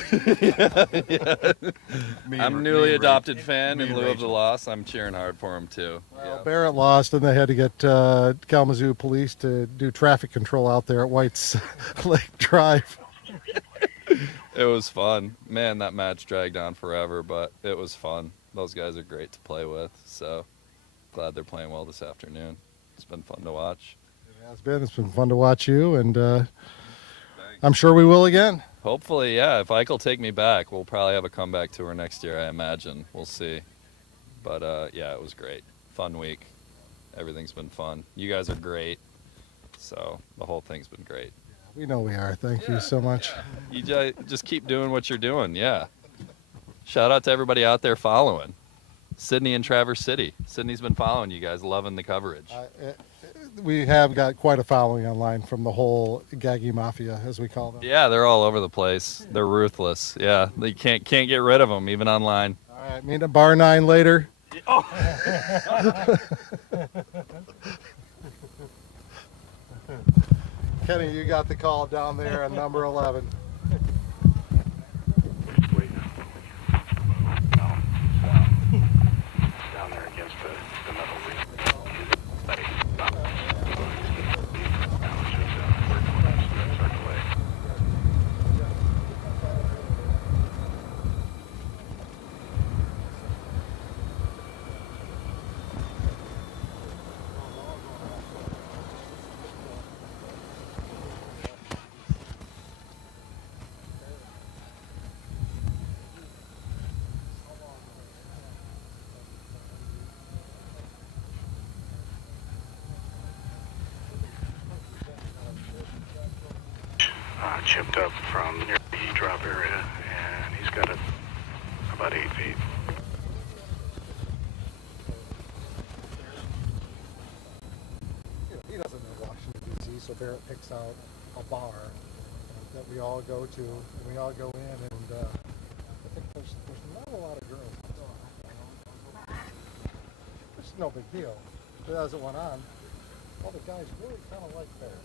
Yeah. I'm newly adopted fan. In lieu of the loss, I'm cheering hard for him too. Well, Barrett lost, and they had to get Kalamazoo police to do traffic control out there at White's Lake Drive. It was fun. Man, that match dragged on forever, but it was fun. Those guys are great to play with, so glad they're playing well this afternoon. It's been fun to watch. It has been. It's been fun to watch you, and I'm sure we will again. Hopefully, yeah. If Ike will take me back, we'll probably have a comeback tour next year, I imagine. We'll see. But, yeah, it was great. Fun week. Everything's been fun. You guys are great. So the whole thing's been great. We know we are. Thank you so much. You just keep doing what you're doing, yeah. Shout out to everybody out there following. Sydney and Traverse City. Sydney's been following you guys, loving the coverage. We have got quite a following online from the whole Gaggy Mafia, as we call them. Yeah, they're all over the place. They're ruthless. Yeah, they can't get rid of them, even online. All right, meet at Bar 9 later. Oh. Kenny, you got the call down there on number 11. Down there against the metal ring. Chipped up from near the drop area, got it about 8 feet. He doesn't know Washington, D.C., so Barrett picks out a bar that we all go to, and we all go in, and I think there's not a lot of girls. It's no big deal. But as it went on, all the guys really kind of like Barrett.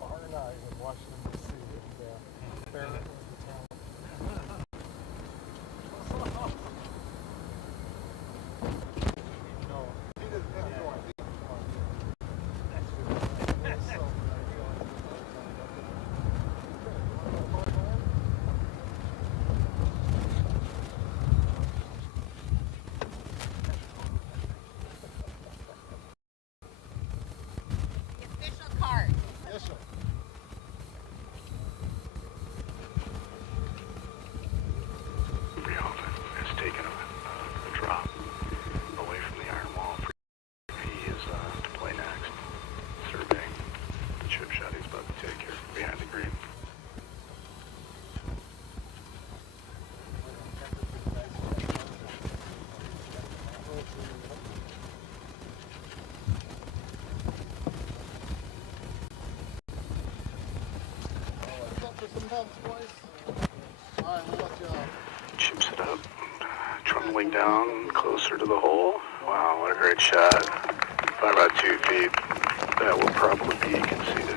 Bar night in Washington, D.C., and Barrett was the talent. No, he didn't have no idea. Official card. Official. Brialton has taken a drop away from the iron wall. He is to play next, surveying the chip shot he's about to take here behind the green. Chips it up, trundling down closer to the hole. Wow, what a great shot. By about 2 feet. That will probably be conceded.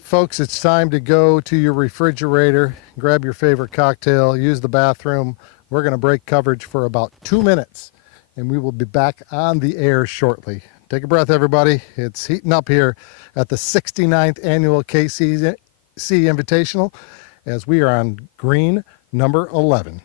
Folks, it's time to go to your refrigerator, grab your favorite cocktail, use the bathroom. We're going to break coverage for about 2 minutes, and we will be back on the air shortly. Take a breath, everybody. It's heating up here at the 69th annual KCC Invitational as we are on green number 11.